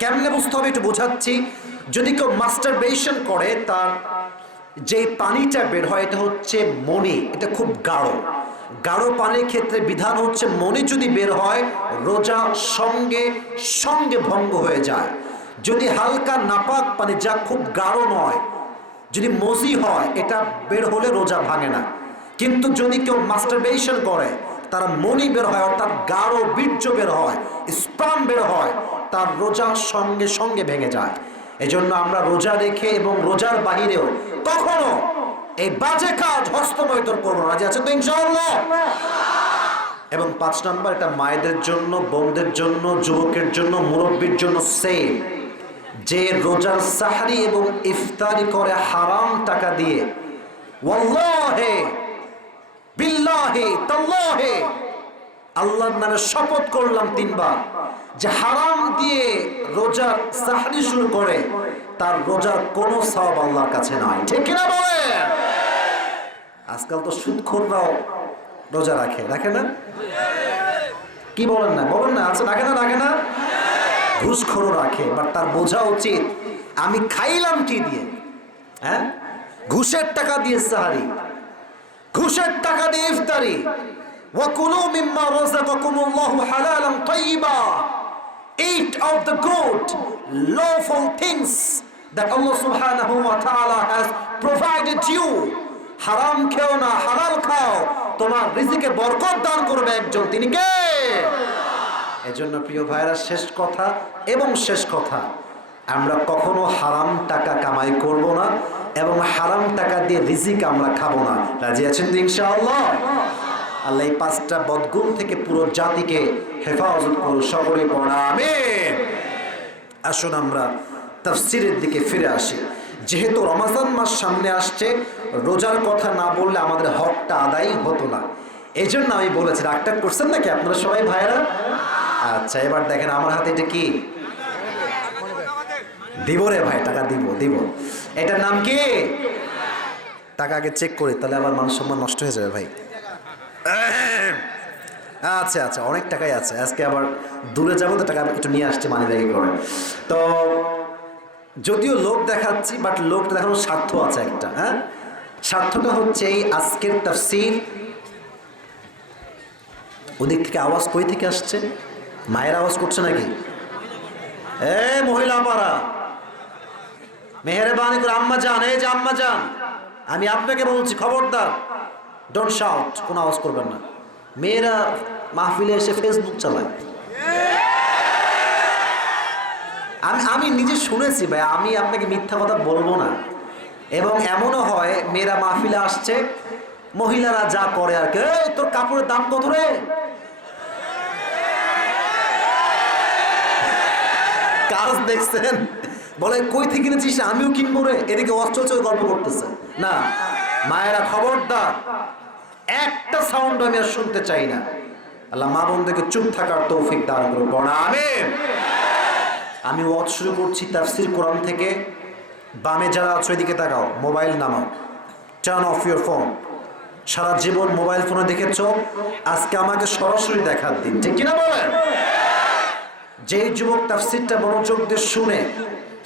কেমনে বুঝতে হবে একটু বোঝাচ্ছি। যদি কেউ মাস্টারবেশন করে তার যে পানিটা বের হয় এটা হচ্ছে মনি, এটা খুব গাঢ়। গাঢ় পানির ক্ষেত্রে বিধান হচ্ছে মনি যদি বের হয় রোজা সঙ্গে সঙ্গে ভঙ্গ হয়ে যায়। যদি হালকা নাপাক পানি যা খুব গাঢ় নয়, যদি মজি হয়, এটা বের হলে রোজা ভাঙে না। কিন্তু যদি কেউ মাস্টারবেশন করে তার মনি বের হয়, অর্থাৎ গাঢ় বীর্য বের হয়, স্পাম বের হয়, তার রোজার সঙ্গে সঙ্গে ভেঙে যায়। এজন্য আমরা রোজা রেখে এবং রোজার বাহিরেও কখনো এই বাজে কাজ হস্তমৈথুন করবো না। রাজি আছেন তো ইনশাআল্লাহ? এবং 5 নাম্বার, এটা মায়েদের জন্য, বোনদের জন্য, যুবকের জন্য, মুরব্বীর জন্য সেম, যে রোজার সাহরি এবং ইফতারি করে হারাম টাকা দিয়ে, ওয়াল্লাহি বিল্লাহি তাল্লাহি, আল্লাহর নামে শপথ করলাম 3 বার, যে হারাম দিয়ে রোজার সাহরি শুরু করে তার রোজার কোনো সওয়াব আল্লাহর কাছে নাই। ঠিক কিনা বলেন? আজকাল তো সুদখোররাও রোজা রাখে না? কি বলেন না? বলেন না, আচ্ছা রাখে না? ঘুষখোরও রাখে, বাট তার বোঝা উচিত আমি খাইলাম কি দিয়ে? হ্যাঁ, ঘুষের টাকা দিয়ে সাহারি, ঘুষের টাকা দিয়ে ইফতারি। ওয়াকুলু মিম্মা রাযাকাকুমুল্লাহু হালালান তাইয়্যিবা, eat of the good lawful things that Allah subhanahu wa ta'ala has provided you. হারাম খেও না, হালাল খাও, তোমার রিজিকে বরকত দান করবে একজন, তিনি কে? এজন্য প্রিয় ভাইরা, শেষ কথা এবং শেষ কথা, আমরা কখনো হারাম টাকা কামাই করব না এবং হারাম টাকা দিয়ে রিজিক আমরা খাবো না। রাজি আছেন তো ইনশাআল্লাহ? আল্লাহ এই 5টা বদগুণ থেকে পুরো জাতিকে হেফাজত করুন, সকলে পড়ুন আমিন। আসুন আমরা তাফসীরের দিকে ফিরে আসি। যেহেতু রমজান মাস সামনে আসছে, রোজার কথা না বললে আমাদের হকটা আদায় হতো না। এই জন্য আমি বলেছি, রাগটা করছেন নাকি আপনারা সবাই ভাইরা? আচ্ছা, এবার দেখেন আমার হাতে এটা কি, দিব রে ভাই, টাকা দিব। এটার নাম কি? টাকা আগে চেক করি, তাহলে আমার মান সম্মান নষ্ট হয়ে যাবে ভাই। আচ্ছা, অনেক টাকাই আছে। আজকে আবার দূরে যাবো তো টাকা একটু নিয়ে আসছে মানি ব্যাগে করে। তো যদিও লোক দেখাচ্ছি, বাট লোকটা দেখানোর স্বার্থ আছে একটা। হ্যাঁ, স্বার্থটা হচ্ছে এই আজকের তাফসীর। ওদিক থেকে আওয়াজ কই থেকে আসছে? মায়ের আওয়াজ করছে নাকি? মহিলা পাড়া, মেহেরবানি করে আম্মা যান, এই যে আম্মা যান, আমি আপনাকে বলছি, খবরদার, ডোন্ট শাউট, কোনো আওয়াজ করবেন না। মেয়েরা মাহফিলে এসে ফেসবুক চালায়। আমি নিজে শুনেছি ভাই, আমি আপনাকে মিথ্যা কথা বলবো না। এবং এমনও হয়, মেয়েরা মাহফিলে আসছে, মহিলারা যা করে আর কি, তোর কাপড়ের দাম কত রে? কাজ দেখছেন? বলে কই থেকে কিনেছিস? আমিও কিনবো রে। এদিকে অস্ত্র গল্প করতেছে। না মায়েরা, খবরদার, একটা সাউন্ড আমি আর শুনতে চাই না। আল্লাহ মা বোনদেরকে চুপ থাকার তৌফিক দান করুন, পড়া আমিন। আমি ওয়াজ শুরু করছি তাফসীর কোরআন থেকে। বামে যারা আছো এদিকে তাকাও, মোবাইল নামাও, টার্ন অফ ইউর ফোন। সারা জীবন মোবাইল ফোনে দেখেছো, আজকে আমাকে সরাসরি দেখার দিন। ঠিক কিনা বলেন? যেই যুবক তাফসীরটা মনোযোগ দিয়ে শুনে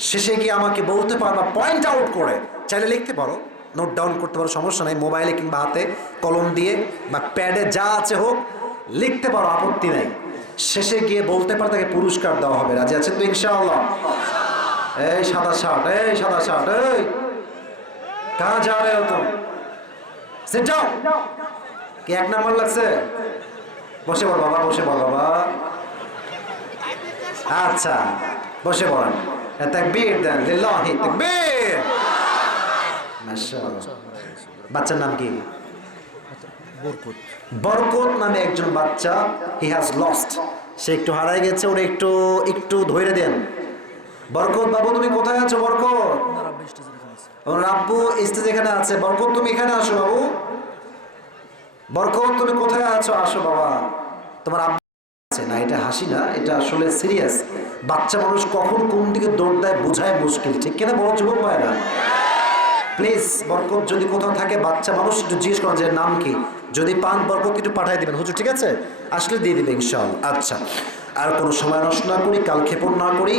শেষে গিয়ে আমাকে বলতে পারবা, পয়েন্ট আউট করে, চাইলে লিখতে পারো, নোট ডাউন করতে পারো, সমস্যা নাই। মোবাইলে কিংবা হাতে কলম দিয়ে বা প্যাডে যা আছে হোক, লিখতে পারো, আপত্তি নাই। শেষে গিয়ে বলতে পারো, তাকে পুরস্কার দেওয়া হবে। রাজি আছেন তো ইনশাআল্লাহ? এই সাদা শার্ট, এই কাহা যা রে হো তুম? Sit down. কি 1 নাম্বার লাগছে? বসে পড় বাবা, বসে পড় বাবা। আচ্ছা, বসে পড়েন। তাকবীর দেন, লিল্লাহি তাকবীর। মাশাআল্লাহ। বাচ্চার নাম কি? বরকত নামে একজন বাচ্চা, হি হ্যাজ লস্ট, সে একটু হারাই গেছে। ওরা একটু ধরে দেন। বরকত বাবু, তুমি কোথায় আছো? বরকত, ওর আব্বু স্টেজ এখানে আছে। বরকত, তুমি এখানে আসো বাবু। বরকত, তুমি কোথায় আছো? আসো বাবা, তোমার আব্বু আছে না। এটা হাসি না, এটা আসলে সিরিয়াস। বাচ্চা মানুষ কখন কোন দিকে দৌড় দেয় বোঝায় মুশকিল। ঠিক কিনা বড় যুবক ভাইরা? প্লিজ, বরকত যদি কোথাও থাকে, বাচ্চা মানুষ একটু জিজ্ঞেস করেন যে নাম কি। যদি পান, বরকত একটু পাঠিয়ে দিবেন হুজুর, ঠিক আছে? আসলে দিয়ে দিবে ইনশাআল্লাহ। আচ্ছা, আর কোনো সময় নষ্ট না করি, কালক্ষেপণ না করি,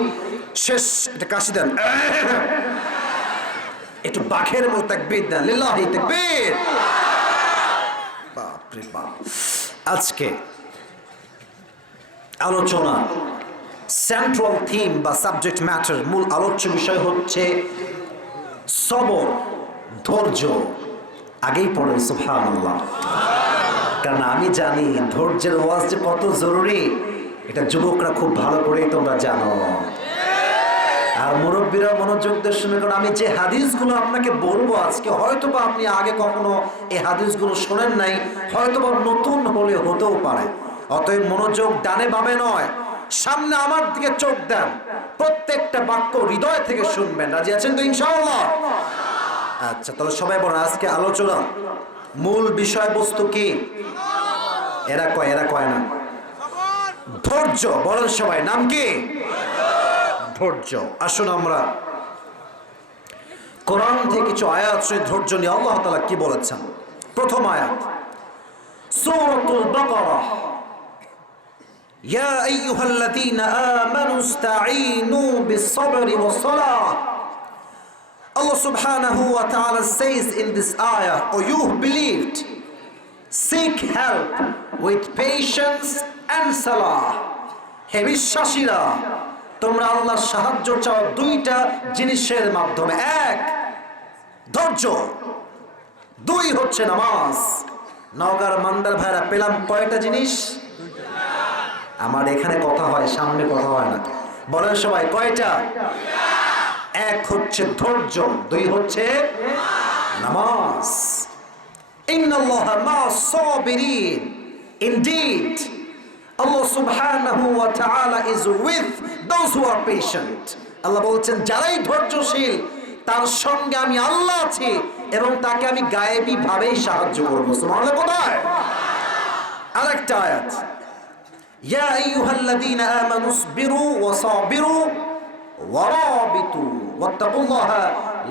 শেষ এটা কাশি দেন, একটু বাঘের মতো তাকবীর দেন, লিল্লাহি তাকবীর। বাপ রে বাপ। আজকে আলোচনা সেন্ট্রাল থিম বা সাবজেক্ট ম্যাটার, মূল আলোচ্য বিষয় হচ্ছে সবর, ধৈর্য। আগেই পড়েন সুবহানাল্লাহ। কারণ আমি জানি ধৈর্যের ওয়াজ যে কত জরুরি, এটা যুবকরা খুব ভালো করেই তোমরা জানো। আর মুরব্বীরা মনোযোগ দিয়ে শুনে, কারণ আমি যে হাদিসগুলো আপনাকে বলবো আজকে, হয়তোবা আপনি আগে কখনো এই হাদিসগুলো শোনেন নাই, হয়তোবা নতুন হলে হতেও পারে। অতএব মনোযোগ ডানে বামে নয়, সামনে আমার দিকে চোখ দেন, প্রত্যেকটা বাক্য হৃদয় থেকে শুনবেন। রাজি আছেন তো ইনশাআল্লাহ? আচ্ছা, তাহলে সবাই বলেন আজকে আলোচনা মূল বিষয়বস্তু কি? এরা কয় না ধৈর্য। বলেন সবাই, নাম কি? ধৈর্য। আসুন আমরা কোরআন থেকে কিছু আয়াত শুনে ধৈর্য নিয়ে আল্লাহ তাআলা কি বলেছেন। প্রথম আয়াত, সূরাতুল বাকারা, ইয়া আইয়ুহাল্লাযীনা আমানু ইসতাঈনু বিস-সাবরি ওয়াস-সালাহ। Allah subhanahu wa ta'ala says in this ayah, O you who believed, seek help with patience and salah. হে বিশ্বাসীরা, তোমরা আল্লাহর সাহায্য চাও দুইটা জিনিসের মাধ্যমে। এক, ধৈর্য। দুই হচ্ছে নামাজ। নওগাঁর মান্দার ভাইরা পেলাম কয়টা জিনিস? আমার এখানে কথা হয়, সামনে কথা হয় না। বলেন সবাই, কয়টা? এক হচ্ছে ধৈর্য, দুই হচ্ছে নামাজ। ইন্নাল্লাহা মা'as-সাবিরিন। Indeed, Allah subhanahu wa ta'ala is with those who are patient. আল্লাহ বলছেন যারাই ধৈর্যশীল তার সঙ্গে আমি আল্লাহ আছি এবং তাকে আমি গায়েবী ভাবেই সাহায্য করব। সুবহানাল্লাহ। কোথায়? আরেকটা আয়াত, ইয়া আইয়ুহাল্লাযীনা আমানু ইসবিরু ওয়া সাবিরু ওয়া রাবিতু ওয়াত্তাকুল্লাহা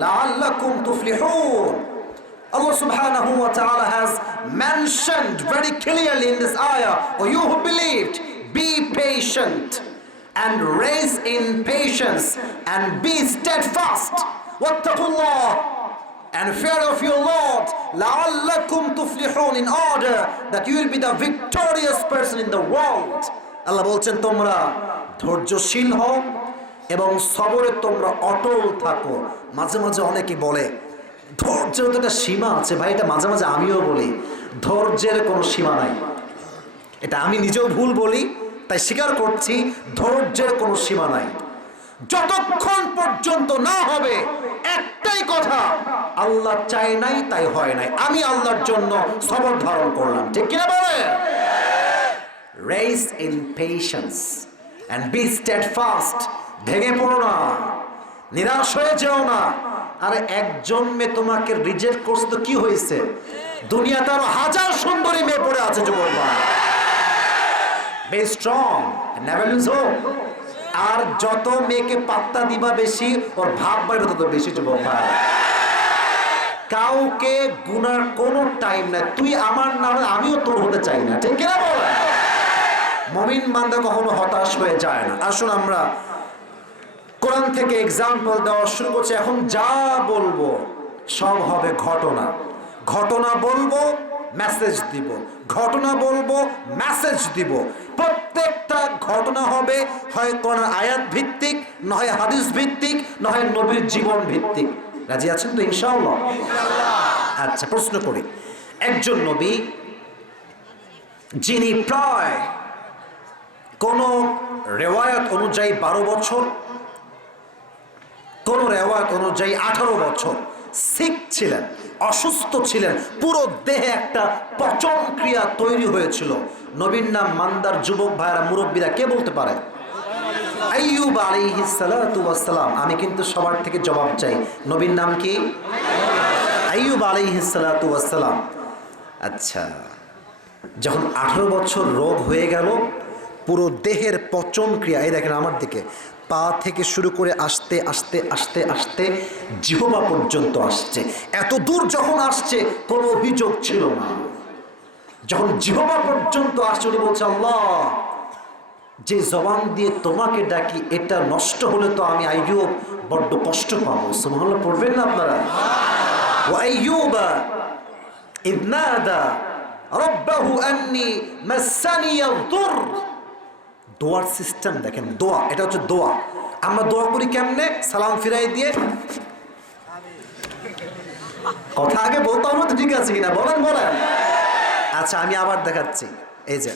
লাআল্লাকুম তুফলিহুন। Allah subhanahu wa ta'ala has mentioned very clearly in this ayah, O you who believed, be patient and raise in patience and be steadfast. Wattaqullah, and fear of your Lord, la'allakum tuflihun, in order that you will be the victorious person in the world. Allah বলছেন তোমরা ধৈর্যশীল হও এবং সবরে তোমরা অটল থাকো। মাঝে মাঝে অনেকে বলে ধৈর্যের তো একটা সীমা আছে। ভাই, এটা মাঝে মাঝে আমিও বলি, ধৈর্যের কোনো সীমা নাই। এটা আমি নিজেও ভুল বলি, তাই স্বীকার করছি, ধৈর্যের কোনো সীমা নাই। যতক্ষণ পর্যন্ত না হবে, একটাই কথা, আল্লাহ চাই নাই তাই হয় নাই, আমি আল্লাহর জন্য সবর ধারণ করলাম। ঠিক কিনা বলে? Raise in patience and be steadfast. ভেঙে পড়ো না, নিরাশ হয়ে যেও না। আরে একজন মেয়ে তোমাকে রিজেক্ট করছে তো কি হয়েছে? দুনিয়াতে আরো হাজার সুন্দরী মেয়ে পড়ে আছে। যুবক ভাই, be strong and never lose hope. আর যত মেয়েকে পাত্তা দিবা বেশি, ওর ভাব বাড়বে তত বেশি। যুবক ভাই, কাউকে গুনার কোনো টাইম নাই। তুই আমার না হলে আমিও তোর হতে চাই না। ঠিক কিনা বল? মুমিন বান্দা কখনো হতাশ হয়ে যায় না। আসুন আমরা কোরআন থেকে এক্সাম্পল দেওয়া শুরু করছি। এখন যা বলবো সব হবে ঘটনা। ঘটনা বলবো, মেসেজ দিব, ঘটনা বলবো, মেসেজ দিব। প্রত্যেকটা ঘটনা হবে হয় কোরআন আয়াত ভিত্তিক, নয় হাদিস ভিত্তিক, নয় নবীর জীবন ভিত্তিক। রাজি আছেন তো ইনশাআল্লাহ? আচ্ছা, প্রশ্ন করি, একজন নবী যিনি প্রায় কোন রেওয়ায়াত অনুযায়ী 12 বছর, কোন রেওয়ায়াত অনুযায়ী 18 বছর সিক ছিলেন, অসুস্থ ছিলেন, পুরো দেহে একটা পচন ক্রিয়া তৈরি হয়েছিল। নবীর নাম মান্দার যুবক ভাইরা, মুরব্বীরা কে বলতে পারে? আইয়ুব আলাইহিস সালাতু ওয়াস সালাম। আমি কিন্তু সবার থেকে জবাব চাই, নবীর নাম কি? আইয়ুব আলাইহিস সালাতু ওয়াস সালাম। আচ্ছা, যখন 18 বছর রোগ হয়ে গেল, পুরো দেহের পচন ক্রিয়া, এই দেখেন আমার দিকে, পা থেকে শুরু করে আস্তে আস্তে আস্তে আস্তে জিহ্বা পর্যন্ত আসছে। এত দূর যখন আসছে কোনো অভিযোগ ছিল না। যখন জিহ্বা পর্যন্ত আসছে, উনি বলছে, আল্লাহ, যে জবান দিয়ে তোমাকে ডাকি এটা নষ্ট হলে তো আমি আইয়ুব বড্ড কষ্ট পাবো। সুবহানাল্লাহ পড়বেন না আপনারা? ওয়া আইয়ুবা ইয নাদা রাব্বাহু আন্নী মাসানিয়াদ দুর। দোয়ার সিস্টেম দেখেন, দোয়া, এটা হচ্ছে দোয়া। আমরা দোয়া করি কেমনে? সালাম ফিরাই দিয়ে। কথা আগে বলতে হবে তো, ঠিক আছে কিনা বলেন? আচ্ছা আমি আবার দেখাচ্ছি, এই যে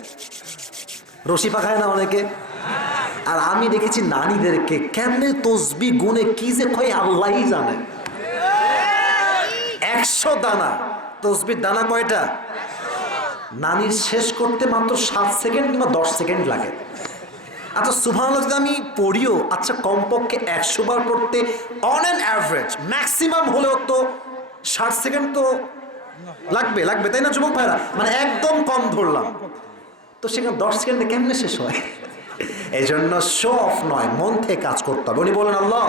রশি পাখায় না অনেকে, আর আমি দেখেছি নারীদেরকে কেমনে তসবি গুনে কি যে কয় আল্লাহই জানে। 100 দানা তসবির দানা কয়টা? নানির শেষ করতে মাত্র 7 সেকেন্ড কিংবা 10 সেকেন্ড লাগে। আচ্ছা সুবহানাল্লাহ যদি আমি পড়িও, আচ্ছা কমপক্ষে 100 বার পড়তে অন অ্যান অ্যাভারেজ ম্যাক্সিমাম হলেও তো 60 সেকেন্ড তো লাগবে তাই না যুবক ভাইরা? মানে একদম কম ধরলাম, তো সেখানে 10 সেকেন্ডে কেমনে শেষ হয়? এই জন্য শো অফ নয়, মন থেকে কাজ করতে হবে। উনি বলেন আল্লাহ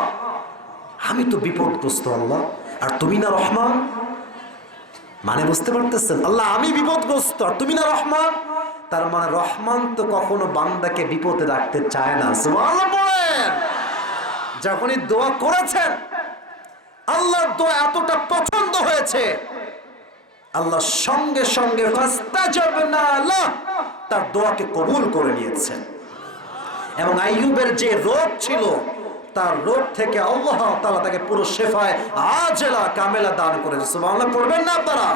আমি তো বিপদগ্রস্ত আল্লাহ, আর তুমি না রহমান। মানে বুঝতে পারতেছেন, আল্লাহ আমি বিপদগ্রস্ত আর তুমি না রহমান। তার মানে রহমান তো কখনো বান্দাকে বিপদে রাখতে চায় না। সুবহানাল্লাহ বলেন। যখনই দোয়া করেছেন আল্লাহর দোয়া এতটা পছন্দ হয়েছে, আল্লাহ সঙ্গে সঙ্গে ফাস্তাজাবনা লাহ, তার দোয়াকে কবুল করে নিয়েছেন। এবং আইয়ুবের যে রোগ ছিল, তার রোগ থেকে আল্লাহ তাআলা তাকে পুরো শেফায়ে আজেলা কামেলা দান করেছে। সুবহানাল্লাহ পড়বেন না আপনারা?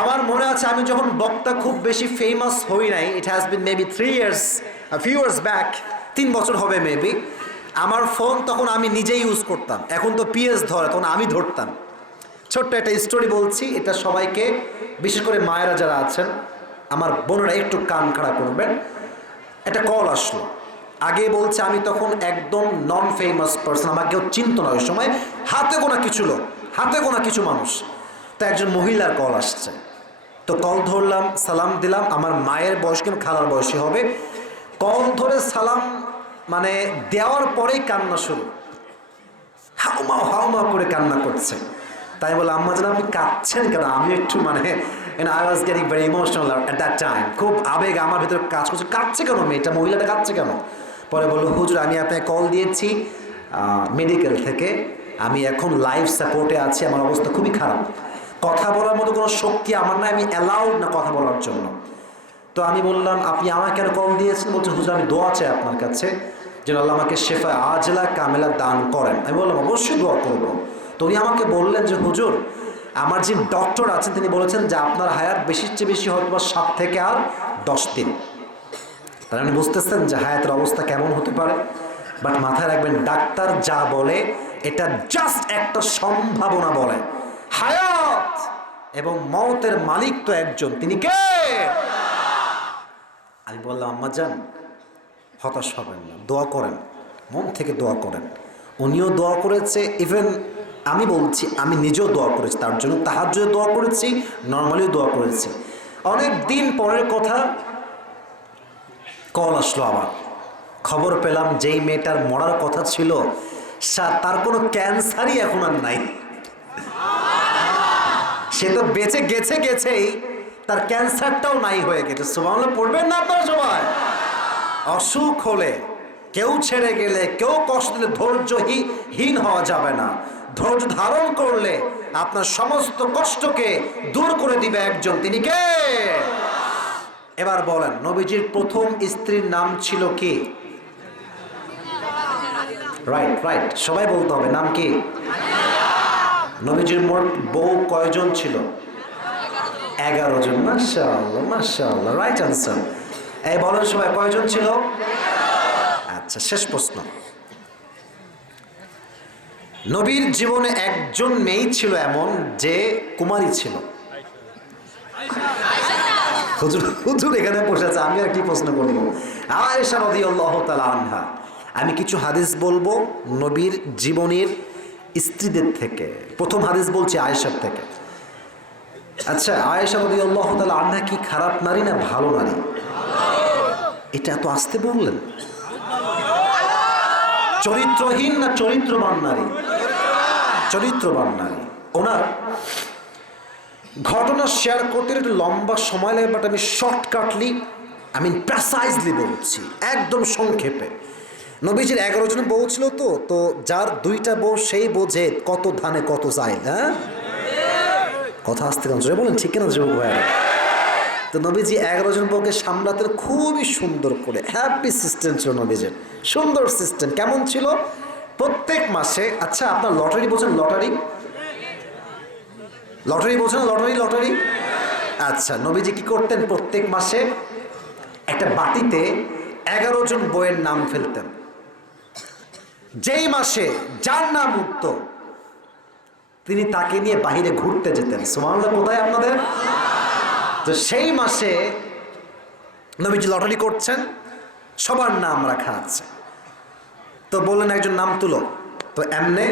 আমার মনে আছে আমি যখন বক্তা খুব বেশি ফেমাস হই নাই, it has been maybe 3 years, a few years back, 3 বছর হবে মেবি। আমার ফোন তখন আমি নিজেই ইউজ করতাম, এখন তো পিএস ধরে, তখন আমি ধরতাম। ছোট্ট একটা স্টোরি বলছি, এটা সবাইকে, বিশেষ করে মায়েরা যারা আছেন, আমার বোনেরা একটু কান খাড়া করবেন। একটা কল আসলো, আগে বলছে আমি তখন একদম নন ফেমাস পার্সন, আমাকে কেউ চিনতো না ওই সময়, হাতে গোনা কিছু লোক, হাতে গোনা কিছু মানুষ। তো একজন মহিলার কল আসছে, তো কল ধরলাম, সালাম দিলাম। আমার মায়ের বয়স কিন্তু খালার বয়সী হবে। কল ধরে সালাম মানে দেওয়ার পরেই কান্না শুরু, হাউমা করে কান্না করছে। তাই বলে আম্মা যেন আপনি কাঁদছেন কেন? আমি একটু মানে I was getting very emotional at that time, খুব আবেগ আমার ভিতরে কাজ করছে। কাঁদছে কেন মেয়েটা, মহিলাটা কাঁদছে কেন? পরে বললো হুজুর আমি আপনাকে কল দিয়েছি মেডিকেল থেকে, আমি এখন লাইফ সাপোর্টে আছি, আমার অবস্থা খুবই খারাপ, কথা বলার মতো কোনো শক্তি আমার নাই, আমি অ্যালাউড না কথা বলার জন্য। তো আমি বললাম আপনি আমাকে কেন কল দিয়েছেন? বলছে হুজুর আমি দোয়া চাই আপনার কাছে যেন আল্লাহ আমাকে শেফায়ে আজেলা কামেলা দান করেন। আমি বললাম অবশ্যই দোয়া করবো। তো উনি আমাকে বললেন যে হুজুর আমার যে ডক্টর আছেন তিনি বলেছেন যে আপনার হায়াত বেশির চেয়ে বেশি হয়তো 7 থেকে আর 10 দিন। তাহলে আপনি বুঝতেছেন যে হায়াতের অবস্থা কেমন হতে পারে। বাট মাথায় রাখবেন ডাক্তার যা বলে এটা জাস্ট একটা সম্ভাবনা বলে। হায়াত এবং মওতের মালিক তো একজন, তিনি কে? আমি বললাম আম্মা জান হতাশ হবেন না, দোয়া করেন, মন থেকে দোয়া করেন। উনিও দোয়া করেছে, ইভেন আমি বলছি আমি নিজেও দোয়া করেছি তার জন্য, তাহাজ্জুদে দোয়া করেছি, নর্মালিও দোয়া করেছি। অনেক দিন পরের কথা, কল আসলো আবার, খবর পেলাম যেই মেয়েটার মরার কথা ছিল তার কোনো ক্যান্সারই এখন আর নাই। সে তো বেঁচে গেছেই, তার ক্যান্সারটাও নাই হয়ে গেছে। সুবহানাল্লাহ পড়বেন না আপনারা সবাই? অসুখ হলে, কেউ ছেড়ে গেলে, কেউ কষ্ট দিলে ধৈর্যহীন হওয়া যাবে না। ধৈর্য ধারণ করলে আপনার সমস্ত কষ্টকে দূর করে দিবে একজন, তিনি কে? এবার বলেন নবীজির প্রথম স্ত্রীর নাম ছিল কি? রাইট, সবাই বলতে হবে নাম কি? নবীজির মোট বউ কয়জন ছিল? 11 জন। মাশাআল্লাহ, রাইট আনসার। এই বলেন সবাই কয়জন ছিল? আচ্ছা শেষ প্রশ্ন, নবীর জীবনে একজন মেয়ে ছিল এমন যে কুমারী ছিল। হুজুর এখানে বসে আছে, আমি আর কি প্রশ্ন করবো? আয়েশা রাদিয়াল্লাহু তাআলা আনহা। আমি কিছু হাদিস বলবো নবীর জীবনের স্ত্রীদের থেকে। প্রথম হাদিস বলছি আয়েশার থেকে। আচ্ছা আয়েশা রাদিয়াল্লাহু তাআলা আনহা কি খারাপ নারী না ভালো নারী? এটা এত আস্তে বললেন। চরিত্রহীন না চরিত্রবান নারী? চরিত্রবান নারী। ওনার ঘটনা শেয়ার করতে একটু লম্বা সময় লাগে, বাট আমি শর্টকাটলি প্রেসাইজলি বলছি, একদম সংক্ষেপে। নবীজির 11 জন বউ ছিল, তো যার 2টা বউ সেই বোঝে কত ধানে কত চাই। হ্যাঁ কথা আসতে কেন বলেন, ঠিক কিনা যুবক ভাইয়া? তো নবীজি 11 জন বউকে সামলাতেন খুবই সুন্দর করে। হ্যাপি সিস্টেম ছিল নবীজির, সুন্দর সিস্টেম। কেমন ছিল? প্রত্যেক মাসে, আচ্ছা আপনার লটারি বোঝেন? লটারি বোঝেন? লটারি আচ্ছা, নবীজি কি করতেন? প্রত্যেক মাসে একটা বাটিতে 11 জন বইয়ের নাম ফেলতেন। যেই মাসে যার নাম উঠত তিনি তাকে নিয়ে বাহিরে ঘুরতে যেতেন। সুবহানাল্লাহ, কোথায় আপনাদের? তো সেই মাসে নবীজি লটারি করছেন, সবার নাম রাখা আছে। তো বললেন একজন নাম তুলো। তো এমনে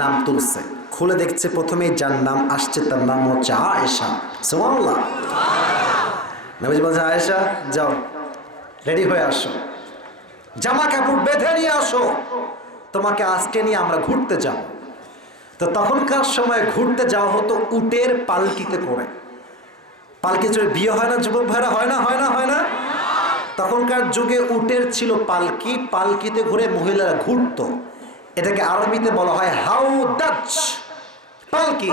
নাম তুলছে, খুলে দেখছে প্রথমে যার নাম আসছে তার নাম হচ্ছে আয়েশা। সুবহানাল্লাহ। নবীজি বলছে, আয়েশা যাও, রেডি হয়ে আসো, জামা কাপড় বেঁধে নিয়ে আসো, তোমাকে আজকে নিয়ে আমরা ঘুরতে যাব। তো তখনকার সময় ঘুরতে যাওয়া হতো উটের পালকিতে করে। পালকি চড়ে বিয়ে হয় না যুবক ভাইরা? হয় না, হয় না, হয় না? তখনকার যুগে উটের ছিল পালকি, পালকিতে ঘুরে মহিলারা ঘুরতো। এটাকে আরবিতে বলা হয় হাউদাজ। পালকি,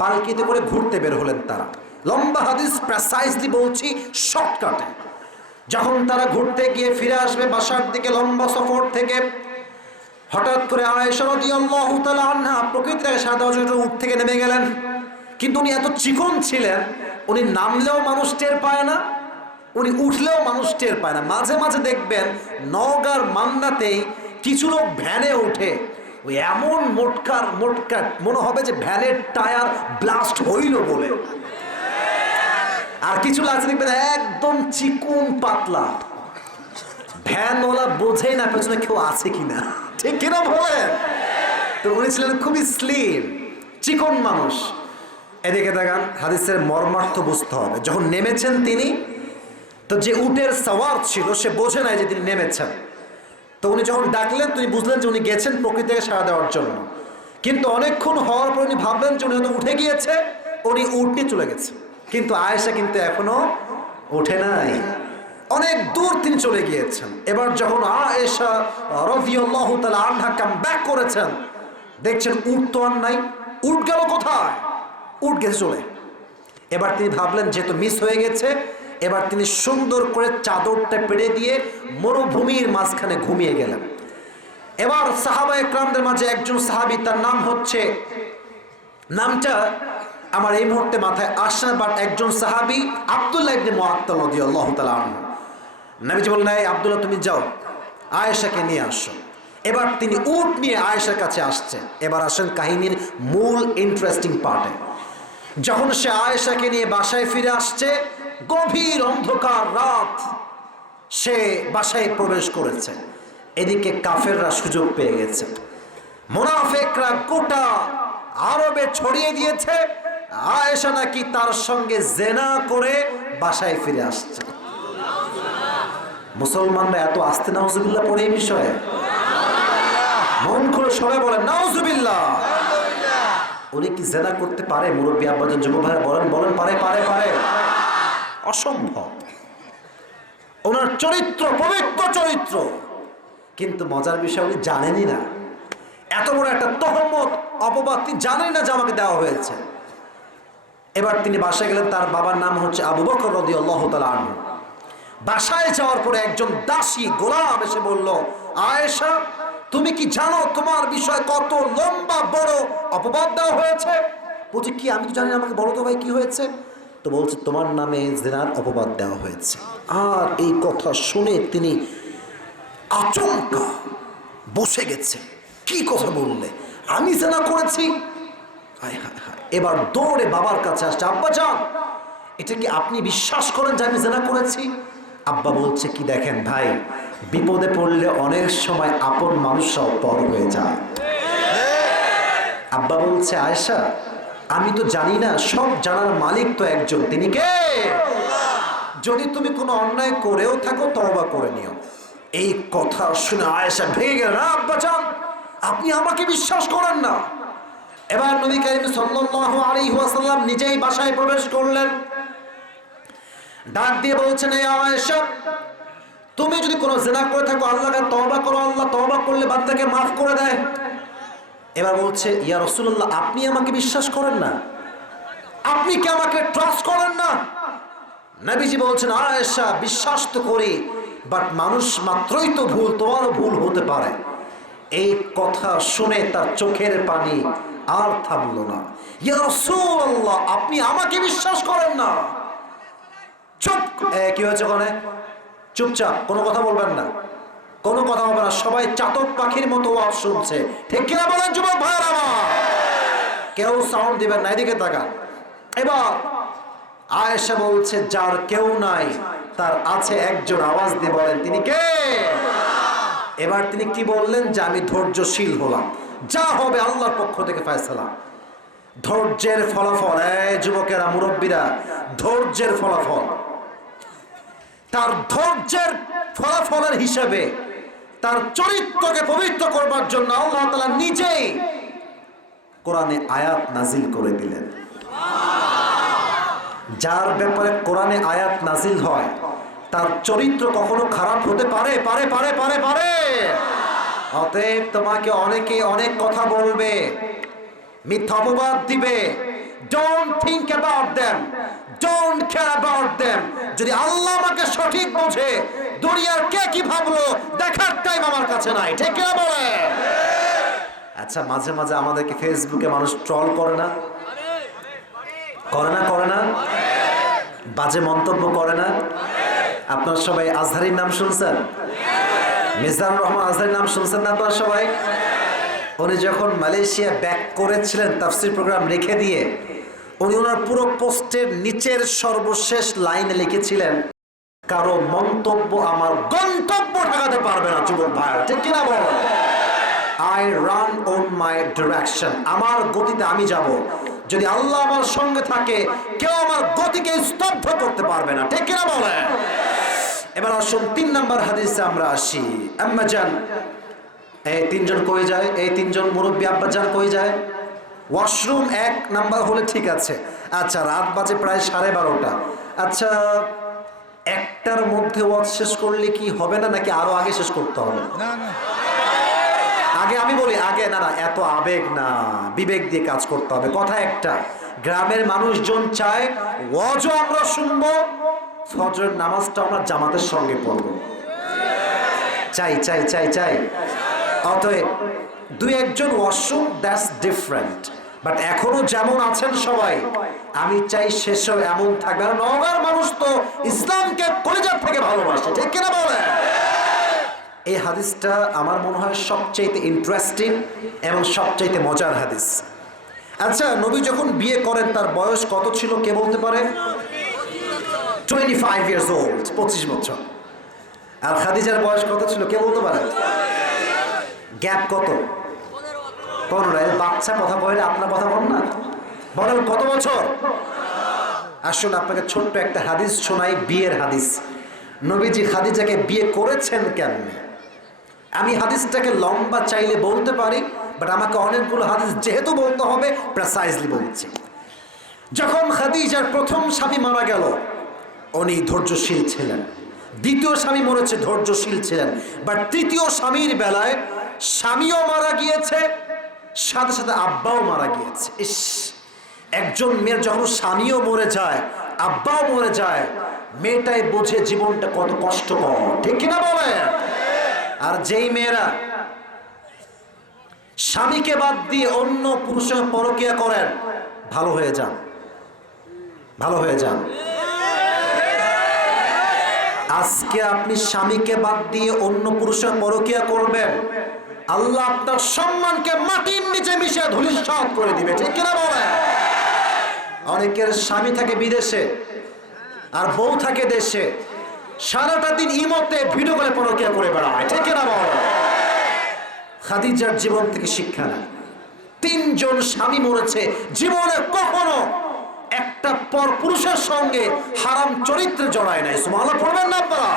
পালকিতে করে ঘুরতে বের হলেন তারা। লম্বা হাদিস, প্রেসাইজলি বলছি, শর্টকাটে। যখন তারা ঘুরতে গিয়ে ফিরে আসবে বাসার দিকে লম্বা সফর থেকে, হঠাৎ করে আয়েশা রাদিয়াল্লাহু তাআলা আনহা প্রকৃতির সাদা উট থেকে নেমে গেলেন। কিন্তু উনি এত চিকন ছিলেন, উনি নামলেও মানুষ টের পায় না, উনি উঠলেও মানুষ টের পায় না। মাঝে মাঝে দেখবেন নওগাঁর মান্নাতেই কিছু লোক ভ্যানে ওঠে, ওই এমন মোটকার মনে হবে যে ভ্যানের টায়ার ব্লাস্ট হইল বলে। আর কিছু লাগছে দেখবেন একদম চিকন পাতলা, ভ্যানওয়ালা বোঝে না পেছনে কেউ আছে কিনা, ঠিক কিনা বলেন? তো উনি ছিলেন খুবই স্লিম, চিকন মানুষ। এদিকে দেখান, হাদিসের মর্মার্থ বুঝতে হবে। যখন নেমেছেন তিনি, তো যে উটের সওয়ার ছিল সে বোঝে নাই যে তিনি নেমেছেন। তো উনি যখন ডাকলেন তিনি বুঝলেন যে উনি গেছেন প্রকৃতিকে সাড়া দেওয়ার জন্য। কিন্তু অনেকক্ষণ হওয়ার পর উনি ভাবলেন যে উনি হয়তো উঠে গিয়েছে, উনি উট নিয়ে চলে গেছে। কিন্তু আয়েশা কিন্তু এখনো ওঠে নাই, অনেক দূর তিনি চলে গিয়েছেন। এবার যখন আয়েশা রাদিয়াল্লাহু তাআলা আনহা কাম ব্যাক করেছেন, দেখছেন উট তো আর নাই। উট গেল কোথায়? উট গেছে চলে। এবার তিনি ভাবলেন যেহেতু মিস হয়ে গেছে, এবার তিনি সুন্দর করে চাদরটা পেড়ে দিয়ে মরুভূমির মাঝখানে ঘুমিয়ে গেলেন। এবার সাহাবা একরামদের মাঝে একজন সাহাবী, তার নাম হচ্ছে, নামটা আমার এই মুহূর্তে মাথায় আসছে না, বাট একজন সাহাবী আব্দুল্লাহ ইবনে মুআত্তাল রাদিয়াল্লাহু তাআলা আনহু। নবীজি বললেন, এই আব্দুল্লাহ তুমি যাও, আয়েশাকে নিয়ে আসো। এবার তিনি উট নিয়ে আয়েশার কাছে আসছে। এবার আসেন কাহিনীর মূল ইন্টারেস্টিং পার্টে। যখন সে আয়েশাকে নিয়ে বাসায় ফিরে আসছে, গভীর অন্ধকার রাত, সে বাসায় প্রবেশ করেছে। এদিকে কাফেররা সুযোগ পেয়ে গেছে, মুনাফিকরা গোটা আরবে ছড়িয়ে দিয়েছে আয়েশা নাকি তার সঙ্গে জেনা করে বাসায় ফিরে আসছে। মুসলমানরা এত আস্তে নাউজুবিল্লাহ পড়ে এই বিষয়ে? মন খুলে সবাই বলেন নাউজুবিল্লাহ। উনি কি জেনা করতে পারে? মুরব্বী আব্বাজান, যুবক ভাইরা বলেন, বলেন, পারে? পারে? পারে? অসম্ভব। ওনার চরিত্র পবিত্র চরিত্র, কিন্তু মজার বিষয় উনি জানেনই না। এত বড় একটা তহমত, অপবাদ তিনি জানেন না যে আমাকে দেওয়া হয়েছে। এবার তিনি বাসায় গেলেন, তার বাবার নাম হচ্ছে আবু বকর রাদিয়াল্লাহু তাআলা আনহু। বাসায় যাওয়ার পরে একজন দাসী গোলাম এসে বলল, আয়েশা তুমি কি জানো তোমার বিষয় কত লম্বা বড় অপবাদ দেওয়া হয়েছে? বলছে কি, আমি তো জানি না, আমাকে বলো তো ভাই কি হয়েছে। তো বলছে তোমার নামে জিনার অপবাদ দেওয়া হয়েছে। আর এই কথা শুনে তিনি আচমকা বসে গেছে। কি কথা বললে? আমি জিনা করেছি? হায় হায় হায়। এবার দৌড়ে বাবার কাছে আসছে, আব্বা যান, এটা কি আপনি বিশ্বাস করেন যে আমি জিনা করেছি? আব্বা বলছে কি, দেখেন ভাই, বিপদে পড়লে অনেক সময় আপন মানুষরাও পর হয়ে যায়। আব্বা বলছে, আয়েশা আমি তো জানি না, সব জানার মালিক তো একজন, তিনি কে? যদি তুমি কোনো অন্যায় করেও থাকো তওবা করে নিও। এই কথা শুনে আয়েশা ভেঙে গেলেন, আব্বা যান আপনি আমাকে বিশ্বাস করেন না। এবার নবী কারীম সাল্লাল্লাহু আলাইহি ওয়াসাল্লাম নিজেই বাসায় প্রবেশ করলেন, ডাক দিয়ে বলছেন, এই আয়েশা তুমি যদি কোনো জিনা করে থাকো আল্লাহকে তওবা করো, আল্লাহ তওবা করলে বান্দাকে মাফ করে দেয়। এবার বলছে, ইয়া রাসূলুল্লাহ আপনি আমাকে বিশ্বাস করেন না? আপনি কি আমাকে ট্রাস্ট করেন না? নবীজি বলছেন, আয়েশা বিশ্বাস তো করি, বাট মানুষ মাত্রই তো ভুল, তোমারও ভুল হতে পারে। এই কথা শুনে তার চোখের পানি আর থামলো না। ইয়া রাসূলুল্লাহ, আপনি আমাকে বিশ্বাস করেন না? চুপ! কি হয়েছে ওখানে? চুপচাপ, কোনো কথা বলবেন না, কোনো কথা হবে না। সবাই চাতক পাখির মতো ওয়াজ শুনছে, ঠিক কিনা বলেন যুবক ভাইরা আমার? কেউ সাউন্ড দিবেন না, এদিকে তাকান। এবার আয়েশা বলছে, যার কেউ নাই তার আছে একজন, আওয়াজ দিয়ে বলেন তিনি কে? এবার তিনি কি বললেন? যে আমি ধৈর্যশীল হলাম, যা হবে আল্লাহর পক্ষ থেকে ফয়সালা। ধৈর্যের ফলাফল, যুবকেরা, মুরব্বীরা, ধৈর্যের ফলাফল, তার ধৈর্যের ফলাফলের হিসেবে তার চরিত্রকে পবিত্র করবার জন্য আল্লাহ তাআলা নিজেই কোরআনে আয়াত নাজিল করে দিলেন। যার ব্যাপারে কোরআনে আয়াত নাজিল হয় তার চরিত্র কখনো খারাপ হতে পারে? পারে পারে পারে পারে অতএব তোমাকে অনেকে অনেক কথা বলবে, মিথ্যা অপবাদ দিবে। Don't think about them, don't care about them. যদি আল্লাহ আমাকে সঠিক বোঝে, দুনিয়ার কে কি ভাবলো দেখার টাইম আমার কাছে নাই, ঠিক কিনা বলে? আচ্ছা, মাঝে মাঝে আমাদেরকে ফেসবুকে মানুষ ট্রল করে না? করে না? করে না? বাজে মন্তব্য করে না? আপনারা সবাই আজহারির নাম শুনছেন? মিজানুর রহমান আজহারির নাম শুনছেন না আপনারা সবাই? উনি যখন মালয়েশিয়া ব্যাক করেছিলেন তাফসীর প্রোগ্রাম রেখে দিয়ে, উনি ওনার পুরো পোস্টের নিচের সর্বশেষ লাইনে লিখেছিলেন, কারো মন্তব্য আমার গন্তব্য ঠেকাতে পারবে না। যুবক ভাই, ঠিক কিনা বল? I run on my direction, আমার গতিতে আমি যাব। যদি আল্লাহ আমার সঙ্গে থাকে, কেউ আমার গতিকে স্তব্ধ করতে পারবে না, ঠিক কিনা বলে? এবার আসুন 3 নম্বর হাদিসে আমরা আসি। আম্মা জান, এই তিনজন কই যায়? এই তিনজন মুরব্বী আব্বা জান কই যায়? ওয়াশরুম 1 নাম্বার হলে ঠিক আছে। আচ্ছা, রাত বাজে প্রায় 12:30। আচ্ছা, 1টার মধ্যে ওয়াজ শেষ করলে কি হবে না, নাকি আরো আগে শেষ করতে হবে? আগে আমি বলি, আগে না, এত আবেগ না, বিবেক দিয়ে কাজ করতে হবে। কথা একটা, গ্রামের মানুষজন চায় ওয়াজও আমরা শুনবো, ফজরের নামাজটা আমরা জামাতের সঙ্গে পড়বো। চাই চাই চাই চাই অতএব 2-1জন ওয়াশরুম, দ্যাটস ডিফারেন্ট। বাট এখনো যেমন আছেন সবাই, আমি চাই শেষও এমন থাকবে। নওগাঁর মানুষ তো ইসলামকে কলিজার থেকে ভালোবাসে, ঠিক কিনা বলে? এই হাদিসটা আমার মনে হয় সবচেয়ে ইন্টারেস্টিং এবং সবচেয়ে মজার হাদিস। আচ্ছা, নবী যখন বিয়ে করেন তার বয়স কত ছিল কে বলতে পারে? 25 years old, 25 বছর। আর খাদিজার বয়স কত ছিল কে বলতে পারে? গ্যাপ কত? 15। বাচ্চা কথা বলে, আপনার কথা বল না, বলেন কত বছর? আসুন আপনাকে ছোট্ট একটা হাদিস শোনাই, বিয়ের হাদিস। নবীজি খাদিজাকে বিয়ে করেছেন কেমনে? আমি হাদিসটাকে লম্বা চাইলে বলতে পারি, বাট আমাকে অনেকগুলো হাদিস যেহেতু বলতে হবে, প্রেসাইজলি বলছি। যখন খাদিজার প্রথম স্বামী মারা গেল, উনি ধৈর্যশীল ছিলেন। দ্বিতীয় স্বামী মরেছে, ধৈর্যশীল ছিলেন। বাট তৃতীয় স্বামীর বেলায় স্বামীও মারা গিয়েছে, সাথে সাথে আব্বাও মারা গিয়েছে। ইস, একজন মেয়ের যখন স্বামীও মরে যায়, আব্বাও মরে যায়, মেয়েটাই বোঝে জীবনটা কত কষ্টকর, ঠিক কিনা বলে? আর যেই মেয়েরা স্বামীকে বাদ দিয়ে অন্য পুরুষের পরকীয়া করেন, ভালো হয়ে যান, ভালো হয়ে যান। আজকে আপনি স্বামীকে বাদ দিয়ে অন্য পুরুষের পরকীয়া করবেন, আল্লাহ আপনার সম্মানকে মাটির নিচে মিশিয়ে ধূলিসাৎ করে দিবে, ঠিক কিনা বলে? অনেকের স্বামী থাকে বিদেশে আর বউ থাকে দেশে, সারাটা দিন ইমতে ভিডিও করে পরকীয়া করে বেড়ায়, ঠিক কিনা বলে? খাদিজার জীবন থেকে শিক্ষা নেয়। 3জন স্বামী মরেছে, জীবনে কখনো একটা পর পুরুষের সঙ্গে হারাম চরিত্রে জড়ায় নাই। সুবহানাল্লাহ পড়বেন না আপনারা?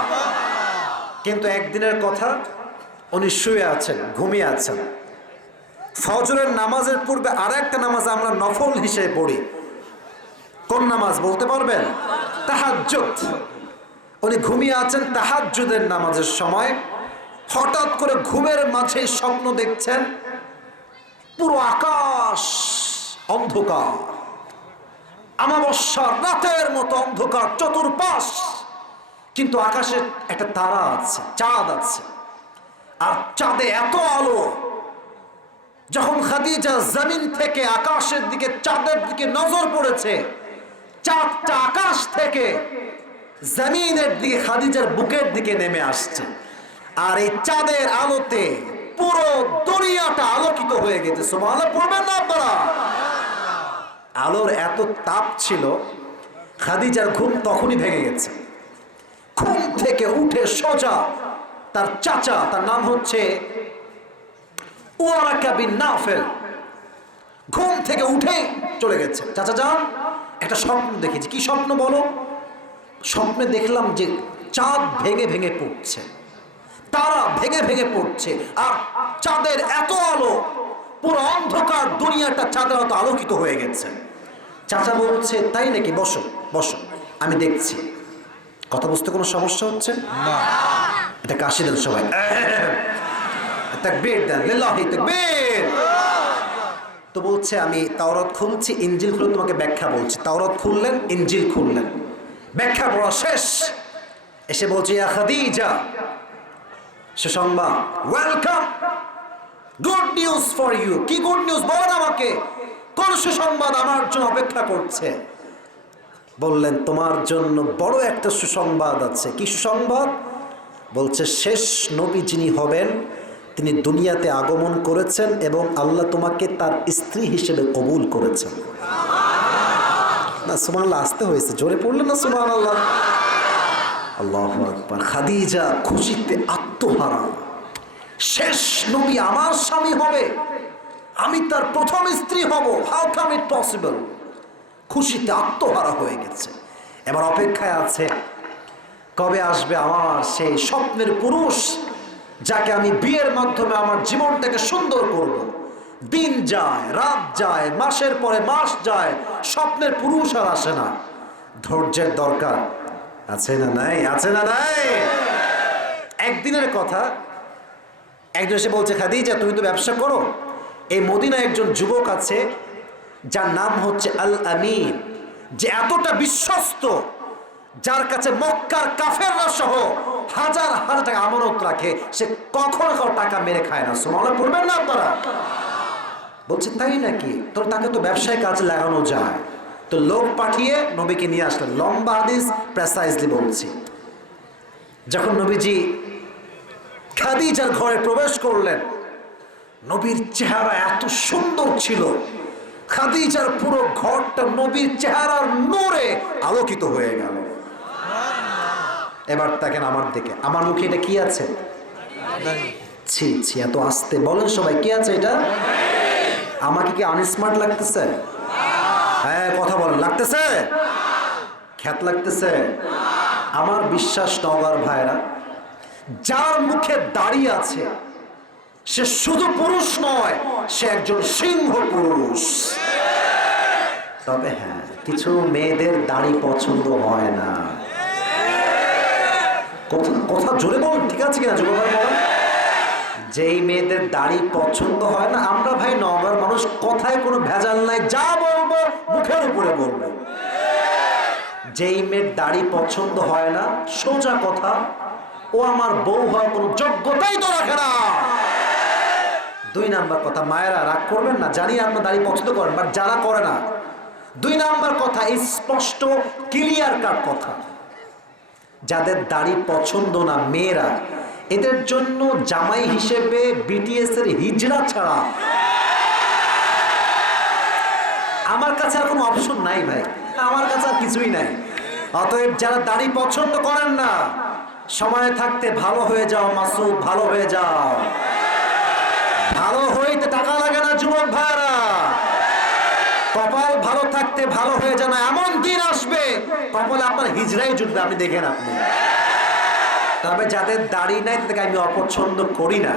কিন্তু একদিনের কথা, উনি শুয়ে আছেন, ঘুমিয়ে আছেন। ফজরের নামাজের পূর্বে আর একটা নামাজ আমরা নফল হিসেবে পড়ি। কোন নামাজ বলতে পারবেন? তাহাজ্জুদ। উনি ঘুমিয়ে আছেন তাহাজ্জুদের নামাজের সময়, হঠাৎ করে ঘুমের মাঝে স্বপ্ন দেখছেন পুরো আকাশ অন্ধকার, অমাবস্যার রাতের মতো অন্ধকার চতুর্পাশ, কিন্তু আকাশে একটা তারা আছে, চাঁদ আছে। আর চাঁদে এত আলো, যখন খাদিজা জমিন থেকে আকাশের দিকে চাঁদের দিকে নজর পড়েছে, চাঁদটা আকাশ থেকে জমিনের দিকে খাদিজার বুকের দিকে নেমে আসছে। আর এই চাঁদের আলোতে পুরো দুনিয়াটা আলোকিত হয়ে গেছে। সুবহানাল্লাহ পড়বেন না আপনারা? আলোর এত তাপ ছিল, খাদিজার ঘুম তখনই ভেঙে গেছে। ঘুম থেকে উঠে সোজা তার চাচা, তার নাম হচ্ছে ওয়ারাকা বিন নাফেল, ঘুম থেকে উঠে চলে গেছে। চাচা যান, একটা স্বপ্ন দেখেছি। কি স্বপ্ন বলো? স্বপ্নে দেখলাম যে চাঁদ ভেঙে ভেঙে পড়ছে, তারা ভেঙে ভেঙে পড়ছে, আর চাঁদের এত আলো, পুরো অন্ধকার দুনিয়াটা চাঁদের মতো আলোকিত হয়ে গেছে। চাচা বলছে তাই নাকি, বসো বসো আমি দেখছি। কথা বুঝতে কোনো সমস্যা হচ্ছে না? এটা কাশি দেন সবাই, তাকবীর দেন, লিল্লাহি তাকবীর। তো বলছে আমি তাওরাত খুলছি, ইনজিল খুলে তোমাকে ব্যাখ্যা বলছি। তাওরাত খুললেন, ইনজিল খুললেন, ব্যাখ্যা পড়া শেষ। এসে বলছে ইয়া খাদিজা, সুসংবাদ, welcome, good news for you. কি গুড নিউজ বলেন আমাকে, কোন সুসংবাদ আমার জন্য অপেক্ষা করছে? বললেন তোমার জন্য বড় একটা সুসংবাদ আছে। কি সুসংবাদ? বলছে শেষ নবী যিনি হবেন তিনি দুনিয়াতে আগমন করেছেন এবং আল্লাহ তোমাকে তার স্ত্রী হিসেবে কবুল করেছেন। না সুবহানাল্লাহ, আসতে হয়েছে, জোরে পড়লেন না সুবহানাল্লাহ? আল্লাহু আকবার। খাদিজা খুশিতে আত্মহারা, শেষ নবী আমার স্বামী হবে, আমি তার প্রথম স্ত্রী হব, হাউ কাম ইট পসিবল। খুশিতে আত্মহারা হয়ে গেছে। এবার অপেক্ষায় আছে কবে আসবে আমার সেই স্বপ্নের পুরুষ, যাকে আমি বিয়ের মাধ্যমে আমার জীবনটাকে সুন্দর করব। দিন যায়, রাত যায়, মাসের পরে মাস যায়, স্বপ্নের পুরুষ আর আসে না। ধৈর্যের দরকার আছে না নাই? আছে না নাই? একদিনের কথা, একজন এসে বলছে খাদিজা তুমি তো ব্যবসা করো, এই মদিনায় একজন যুবক আছে যার নাম হচ্ছে আল আমিন, যে এতটা বিশ্বস্ত, যার কাছে মক্কার কাফেররা সহ হাজার হাজার টাকা আমানত রাখে, সে কখনো কারো টাকা মেরে খায় না। সুবহানাল্লাহ পড়বেন না আপনারা? বলছে তাই নাকি, তোর তাকে তো ব্যবসায় কাজে লাগানো যায়। তো লোক পাঠিয়ে নবীকে নিয়ে আসলেন। লম্বা হাদিস, প্রেসাইজলি বলছি। যখন নবীজি খাদিজার ঘরে প্রবেশ করলেন, নবীর চেহারা এত সুন্দর ছিল, খাদিজার পুরো ঘরটা নবীর চেহারার নূরে আলোকিত হয়ে গেল। এবার দেখেন আমার দিকে, আমার মুখে এটা কি আছে? ছি ছি, এত আস্তে বলেন সবাই, কি আছে এটা? আমাকে কি আনস্মার্ট লাগতেছে? হ্যাঁ কথা বলেন, লাগতেছে? খ্যাত লাগতেছে? আমার বিশ্বাস নওগাঁর ভাইরা, যার মুখে দাঁড়িয়ে আছে সে শুধু পুরুষ নয়, সে একজন সিংহ পুরুষ। তবে হ্যাঁ, কিছু মেয়েদের দাড়ি পছন্দ হয় না। কথা জোরে বলুন, ঠিক আছে কিনা? জোরে বলুন। যেই মেয়েদের দাড়ি পছন্দ হয় না, আমরা ভাই নওগাঁর মানুষ, কথায় কোনো ভেজাল নাই, যা বলবো মুখের উপরে বলবো। যেই মেয়ের দাড়ি পছন্দ হয় না, সোজা কথা, ও আমার বউ হওয়ার কোনো যোগ্যতাই তো রাখে না। দুই নাম্বার কথা, মায়েরা রাগ করবেন না, জানি আপনার দাড়ি পছন্দ করেন, বাট যারা করে না, দুই নাম্বার কথা, এই স্পষ্ট ক্লিয়ার কাট কথা, যাদের দাড়ি পছন্দ না মেয়েরা, এদের জন্য জামাই হিসেবে বিটিএস এর হিজড়া ছাড়া আমার কাছে আর কোনো অপশন নাই ভাই, আমার কাছে আর কিছুই নাই। অতএব যারা দাড়ি পছন্দ করেন না, সময় থাকতে ভালো হয়ে যাও মাসুদ, ভালো হয়ে যাও। ভালো হইতে টাকা লাগে না যুবক ভাইরা, কপাল ভালো থাকতে ভালো হয়ে যান। এমন দিন আসবে কপালে আপনার হিজড়াই জুটবে, আপনি দেখেন। আপনি তবে যাদের দাড়ি নাই তাদেরকে আমি অপছন্দ করি না।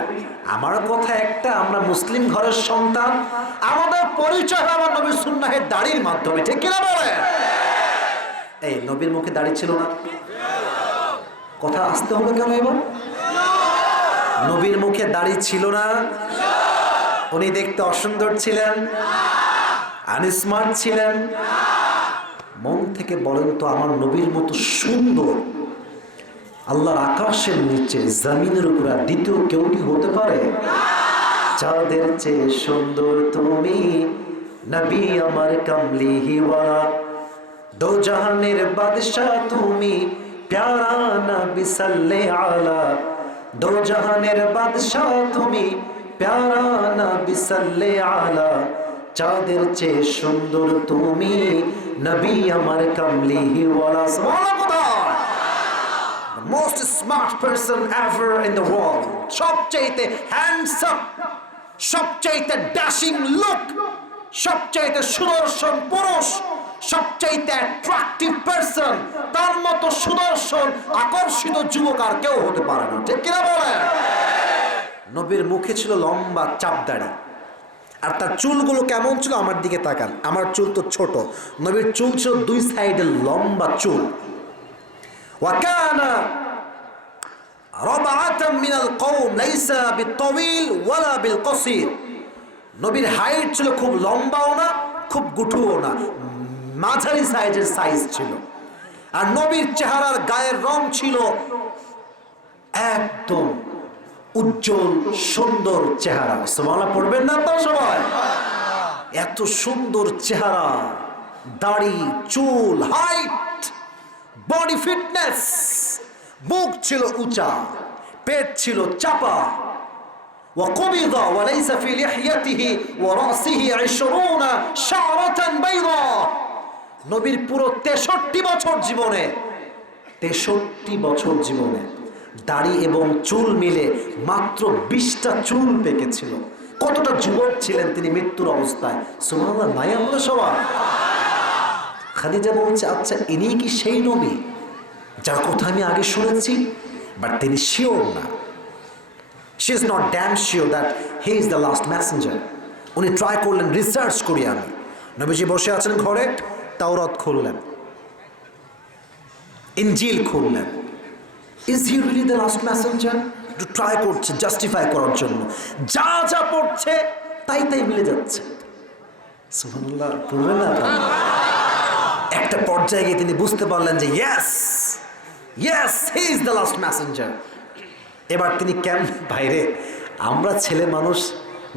আমার কথা একটা, আমরা মুসলিম ঘরের সন্তান, আমাদের পরিচয় আমার নবীর সুন্নাহের দাড়ির মাধ্যমে, ঠিক কিনা বলেন? এই নবীর মুখে দাড়ি ছিল না, কথা আসতে হবে কেন? এবার নবীর মুখে দাড়ি ছিল না, উনি দেখতে অসুন্দর ছিলেন, আনস্মার্ট ছিলেন। মন থেকে বলেন তো, আমার নবীর মতো সুন্দর আল্লাহর আকাশের নিচে জমিনের উপর আর দ্বিতীয় কেউ কি হতে পারে? চাঁদের চেয়ে সুন্দর তুমি, নবী আমার কামলিওয়ালা। দো জাহানের বাদশাহ তুমি, প্যারা নবী সাল্লে আলা। দো জাহানের বাদশাহ তুমি, প্যারা নবী সাল্লে আলা। চাঁদের চেয়ে সুন্দর তুমি, নবী আমার কামলিওয়ালা। Most smart person ever in the world, সবচাইতে হ্যান্ডসাম, সবচাইতে ড্যাশিং লুক, সবচাইতে সুদর্শন পুরুষ, সবচাইতে অ্যাট্রাকটিভ পারসন, তার মতো সুদর্শন আকর্ষিত যুবক আর কেউ হতে পারে না, ঠিক কিনা বলেন? নবীর মুখে ছিল লম্বা চাপদাড়ি, আর তার চুলগুলো কেমন ছিল? আমার দিকে তাকান, আমার চুল তো ছোট, নবীর চুল ছিল দুই সাইডে লম্বা চুল। ওয়াকানা রাবাআতাম মিনাল কওম লাইসা বিত্তাওয়িল ওয়ালা বিলকসির। নবীর হাইট ছিল খুব লম্বাও না, খুব গুঠুও না, মাঝারি সাইজের সাইজ ছিল। আর নবীর চেহারার গায়ের রং ছিল একদম উজ্জ্বল সুন্দর চেহারা। সুবহানাল্লাহ পড়বেন না তো সবাই? এত সুন্দর চেহারা, দাড়ি, চুল, হাইট, বডি ফিটনেস, বুক ছিল উঁচা, পেট ছিল চাপা। وقبض وليس في لحيته ورأسه 20 شعرة بيضاء। নবীর পুরো 63 বছর জীবনে, 63 বছর জীবনে দাড়ি এবং চুল মিলে মাত্র 20টা চুল পেকেছিল। কতটা যুবক ছিলেন তিনি মৃত্যুর অবস্থায়। সুবহানাল্লাহ, নাই আমরা সবাই? খাদিজা বলছে, আচ্ছা ইনি কি সেই নবী যার কথা আমি আগে শুনেছি? বাট তিনি শিওর না। She is not damn sure that he is the last messenger. উনি ট্রাই করলেন, রিসার্চ করি আমি। নবীজি বসে আছেন ঘরে, তাওরাত খুললেন, ইনজিল খুললেন। Is he really the last messenger? একটু ট্রাই করছে জাস্টিফাই করার জন্য। যা যা পড়ছে তাই তাই মিলে যাচ্ছে। সুবহানাল্লাহ, পড়বেন না? একটা পর্যায়ে গিয়ে তিনি বুঝতে পারলেন যে yes yes he is the last Messenger. এবার তিনি কেন বাইরে, আমরা ছেলে মানুষ,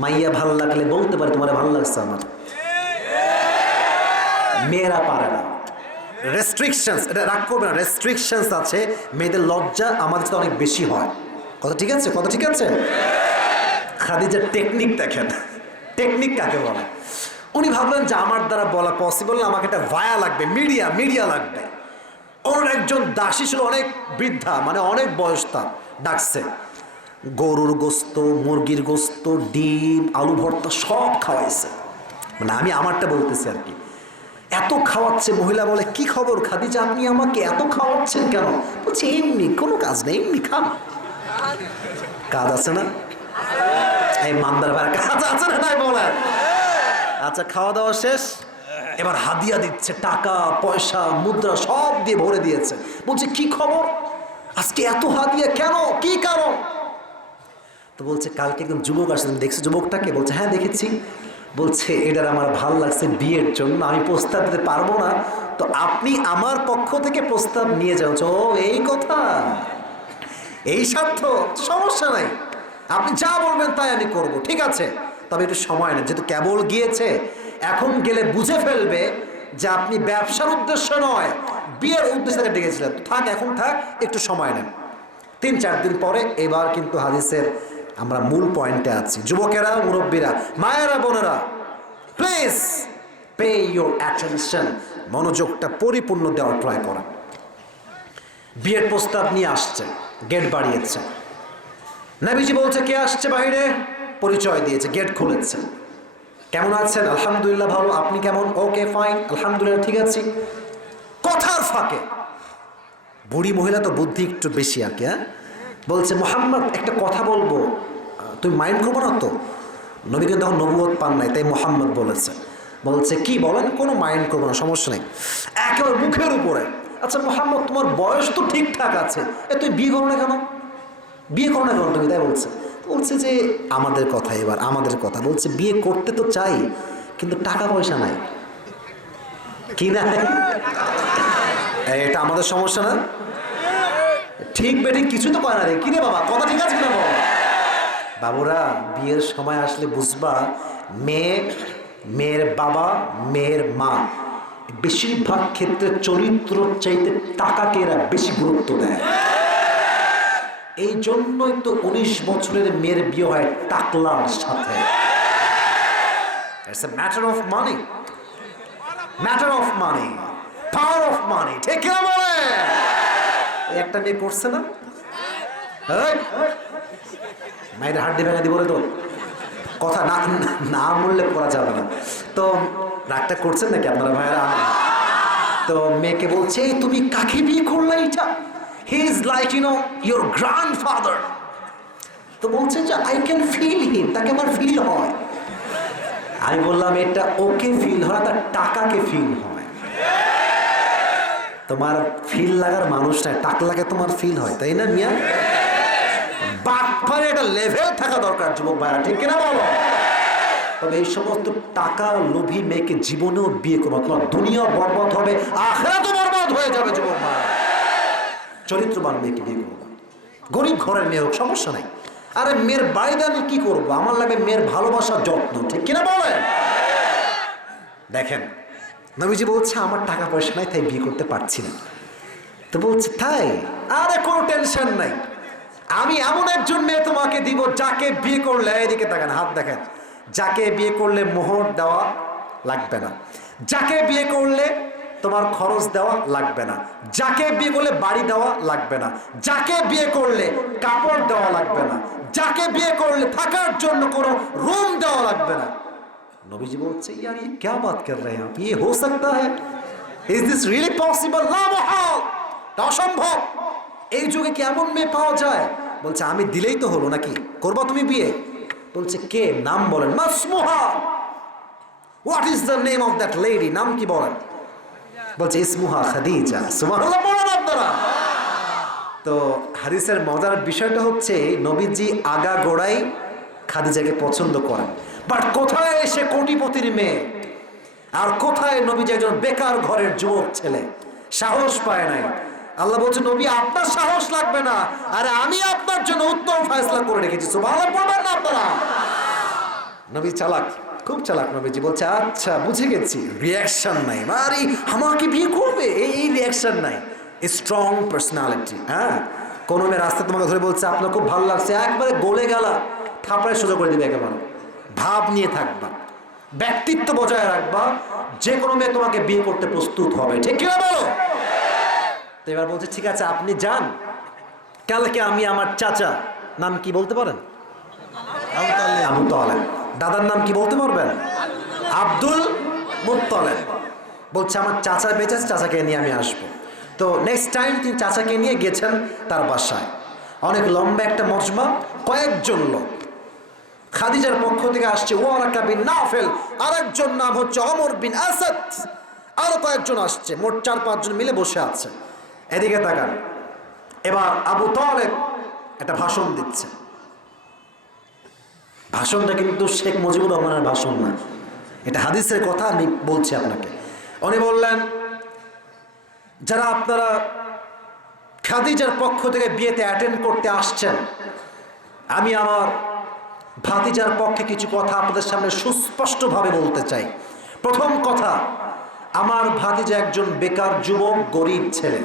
মাইয়া ভাল লাগলে বলতে পারি তোমার ভালো লাগছে আমার, মেয়েরা পারে না। রেস্ট্রিকশনস, এটা রাগ করবে না, রেস্ট্রিকশনস আছে। মেয়েদের লজ্জা আমাদের তো অনেক বেশি হয়। কথা ঠিক আছে? কথা ঠিক আছে? খাদিজার টেকনিক দেখেন, টেকনিক কাকে বলে। উনি ভাবলেন যে আমার দ্বারা বলা পসিবল না, আমাকে একটা ভায়া লাগবে, মিডিয়া লাগবে। ওর একজন দাসী ছিল, অনেক বৃদ্ধা, মানে অনেক বয়স তার, ডাকছে। গরুর গোস্ত, মুরগির গোস্ত, ডিম, আলু ভর্তা সব খাওয়াইছে। মানে আমি আমারটা বলতেছি আর কি। এত খাওয়াচ্ছে, মহিলা বলে কি খবর খাদিজা, আপনি আমাকে এত খাওয়াচ্ছেন কেন? বলছে এমনি, কোনো কাজ নেই, এমনি খান। কাজ আছে না? এই মান্দার ভাই, কাজ আছে না? নাই বলেন। আচ্ছা, খাওয়া দাওয়া শেষ, এবার হাদিয়া দিচ্ছে, টাকা পয়সা মুদ্রা সব দিয়ে ভরে দিয়েছে। বলছে কি খবর, আজকে এত হাদিয়া কেন, কি কারণ? তো বলছে কালকে একদম যুবক আসলেন, দেখছি যুবকটাকে? বলছে হ্যাঁ দেখেছি। বলছে এটার আমার ভাল লাগছে, বিয়ের জন্য আমি প্রস্তাব দিতে পারবো না, তো আপনি আমার পক্ষ থেকে প্রস্তাব নিয়ে যান। ও এই কথা, এই স্বার্থ, সমস্যা নাই, আপনি যা বলবেন তাই আমি করব, ঠিক আছে, তবে একটু সময় নেন। যেহেতু কেবল গিয়েছে, এখন গেলে বুঝে ফেলবে যে আপনি ব্যবসার উদ্দেশ্য নয়, বিয়ের উদ্দেশ্যে ডেকেছিলেন। থাক, এখন থাক, একটু সময় নেন। 3-4 দিন পরে এবার কিন্তু হাদিসের আমরা মূল পয়েন্টে আছি। যুবকেরা, মুরব্বীরা, মায়েরা, বোনেরা, প্লিজ পে ইউর অ্যাটেনশন, মনোযোগটা পরিপূর্ণ দেওয়ার ট্রাই করা। বিয়ের প্রস্তাব নিয়ে আসছে, গেট বাড়িয়েছে। নবীজি বলছে কে আসছে বাইরে, পরিচয় দিয়েছে, গেট খুলেছে। কেমন আছেন? আলহামদুলিল্লাহ ভালো, আপনি কেমন? ওকে ফাইন, আলহামদুলিল্লাহ ঠিক আছে। কথার ফাঁকে বুড়ি মহিলা তো বুদ্ধি একটু বেশি আর কি, বলছে মোহাম্মদ একটা কথা বলবো, তুমি মাইন্ড করবো না তো? নবী কিন্তু তখন নবুয়ত পান নাই, তাই মোহাম্মদ বলেছে। বলছে কি বলেন, কোনো মাইন্ড করবো না, সমস্যা নেই। একেবারে মুখের উপরে, আচ্ছা মোহাম্মদ তোমার বয়স তো ঠিকঠাক আছে, তুমি বিয়ে করো না কেন? বিয়ে করো না কেন তুমি? তাই বলছে। বলছে যে আমাদের কথা, এবার আমাদের কথা। বলছে বিয়ে করতে তো চাই, কিন্তু টাকা পয়সা নাই। কি নাই? এটা আমাদের সমস্যা না? ঠিক বেঠিক কিছু তো কয় না রে, কিরে বাবা কথা ঠিক আছে কিনা বাবা? বাবুরা বিয়ের সময় আসলে বুঝবা মেয়ে, মেয়ের বাবা, মেয়ের মা বেশিরভাগ ক্ষেত্রে চরিত্র চাইতে টাকাকে এরা বেশি গুরুত্ব দেয়। এই জন্যই তো 19 বছরের মেয়ের বিয়ে হয় টাকলার সাথে। It's a matter of money, matter of money, power of money. ঠিক কিনা বলে? একটা মেয়ে করছে না, মায়ের হাড্ডি ভেঙে দিব তো কথা না না বললে করা যাবে না। তো রাগটা করছেন নাকি আপনারা ভাইয়েরা? তো মেয়েকে বলছে তুমি কাকে বিয়ে করলে? এটা he is like you know your grandfather. তো বলছে যে আই ক্যান ফিল হিম, তাকে আমার ফিল হয়। আমি বললাম এটা ওকে ফিল হয়, তার টাকাকে ফিল হয়। তোমার ফিল লাগার মানুষ নাই, টাকলাকে তোমার ফিল হয়, তাই না মিয়া? বাটপারে একটা লেভেল থাকা দরকার যুবক ভাইরা, ঠিক কিনা বলো? তবে এই সমস্ত টাকা লোভী মেয়েকে জীবনেও বিয়ে করবো, তোমার দুনিয়া বরবাদ হবে, আখিরাতও বরবাদ হয়ে যাবে যুবক ভাই। চরিত্রবান মেয়েকে বিয়ে করবো, গরিব ঘরের মেয়ে হোক সমস্যা নাই। আরে মেয়ের বাড়িতে আমি কি করবো, আমার লাগে মেয়ের ভালোবাসার যত্ন, ঠিক কিনা বলেন? দেখেন নবীজি বলছে আমার টাকা পয়সা নাই তাই বিয়ে করতে পারছি না। তো বলছে তাই? আরে কোনো টেনশন নাই, আমি এমন একজন মেয়ে তোমাকে দিব যাকে বিয়ে করলে, এদিকে দেখেন হাত দেখেন, যাকে বিয়ে করলে মোহর দেওয়া লাগবে না, যাকে বিয়ে করলে তোমার খরচ দেওয়া লাগবে না, যাকে বিয়ে করলে বাড়ি দেওয়া লাগবে না, যাকে বিয়ে করলে কাপড় দেওয়া লাগবে না, যাকে বিয়ে করলে থাকার জন্য কোনো রুম দেওয়া লাগবে না। নবীজি বলছে यार ये क्या बात कर रहे हैं आप, ये हो सकता है, is this really possible? না মহাল, অসম্ভব। এই যুগে কি এমন মেয়ে পাওয়া যায়? বলছে আমি দিলেই তো হলো নাকি, করবা তুমি বিয়ে? বলছে কে, নাম বলেন। Masmuha, what is the name of that lady, নাম কি বলেন? বলছে ইসমুহা খাদিজা। সুবহানাল্লাহ বলেন আপনারা। তো হাদিসের মজার বিষয়টা হচ্ছে নবীজি আগা গোড়াই খাদিজাকে পছন্দ করেন, বাট কোথায় এসে কোটিপতির মেয়ে, আর কোথায় নবীজি একজন বেকার ঘরের যুবক ছেলে, সাহস পায় নাই। আল্লাহ বলছে নবী আপনার সাহস লাগবে না, আরে আমি আপনার জন্য উত্তম ফয়সালা করে রেখেছি। সুবহানাল্লাহ বলবেন না আপনারা? নবী চালাক, খুব চালাক। নবীজি বলছে আচ্ছা বুঝে গেছি, রিয়াকশন নাই, আরে আমাকে বিয়ে করবে এই রিয়াকশন নাই, স্ট্রং পার্সোনালিটি। হ্যাঁ, কোনো মেয়ে রাস্তা তোমাকে ধরে বলছে আপনার খুব ভালো লাগছে, একবারে গলে গেলা থাপড়ায় সোজা করে দিবে একেবারে। ভাব নিয়ে থাকবা, ব্যক্তিত্ব বজায় রাখবা, যে কোনো মেয়ে তোমাকে বিয়ে করতে প্রস্তুত হবে, ঠিক কি না বলো? তো এবার বলছে ঠিক আছে আপনি যান, কালকে আমি আমার চাচা, নাম কি বলতে পারেন? আবু তালেব। দাদার নাম কি বলতে পারবেন? Abdul Muttalib. বলছে আমার চাচা বেঁচে আছে, চাচাকে নিয়ে আমি আসবো। তো নেক্সট টাইম তিনি চাচাকে নিয়ে গেছেন তার বাসায়। অনেক লম্বা একটা মজমা, কয়েকজন লোক। খাদিজার পক্ষ থেকে আসছে ওয়ারাকা বিন নাফেল, আরেকজন নাম হচ্ছে ওমর বিন আসাদ, আরো কয়েকজন আসছে, মোট 4-5 জন মিলে বসে আছে। এদিকে তাকান, এবার আবু তালেব একটা ভাষণ দিচ্ছে। ভাষণটা কিন্তু শেখ মুজিবুর রহমানের ভাষণ না, এটা হাদিসের কথা আমি বলছি আপনাকে। উনি বললেন যারা আপনারা খাদিজার পক্ষ থেকে বিয়েতে অ্যাটেন্ড করতে আসছেন, আমি আমার ভাতিজার পক্ষে কিছু কথা আপনাদের সামনে সুস্পষ্টভাবে বলতে চাই। প্রথম কথা, আমার ভাতিজা একজন বেকার যুবক, গরিব ছেলে।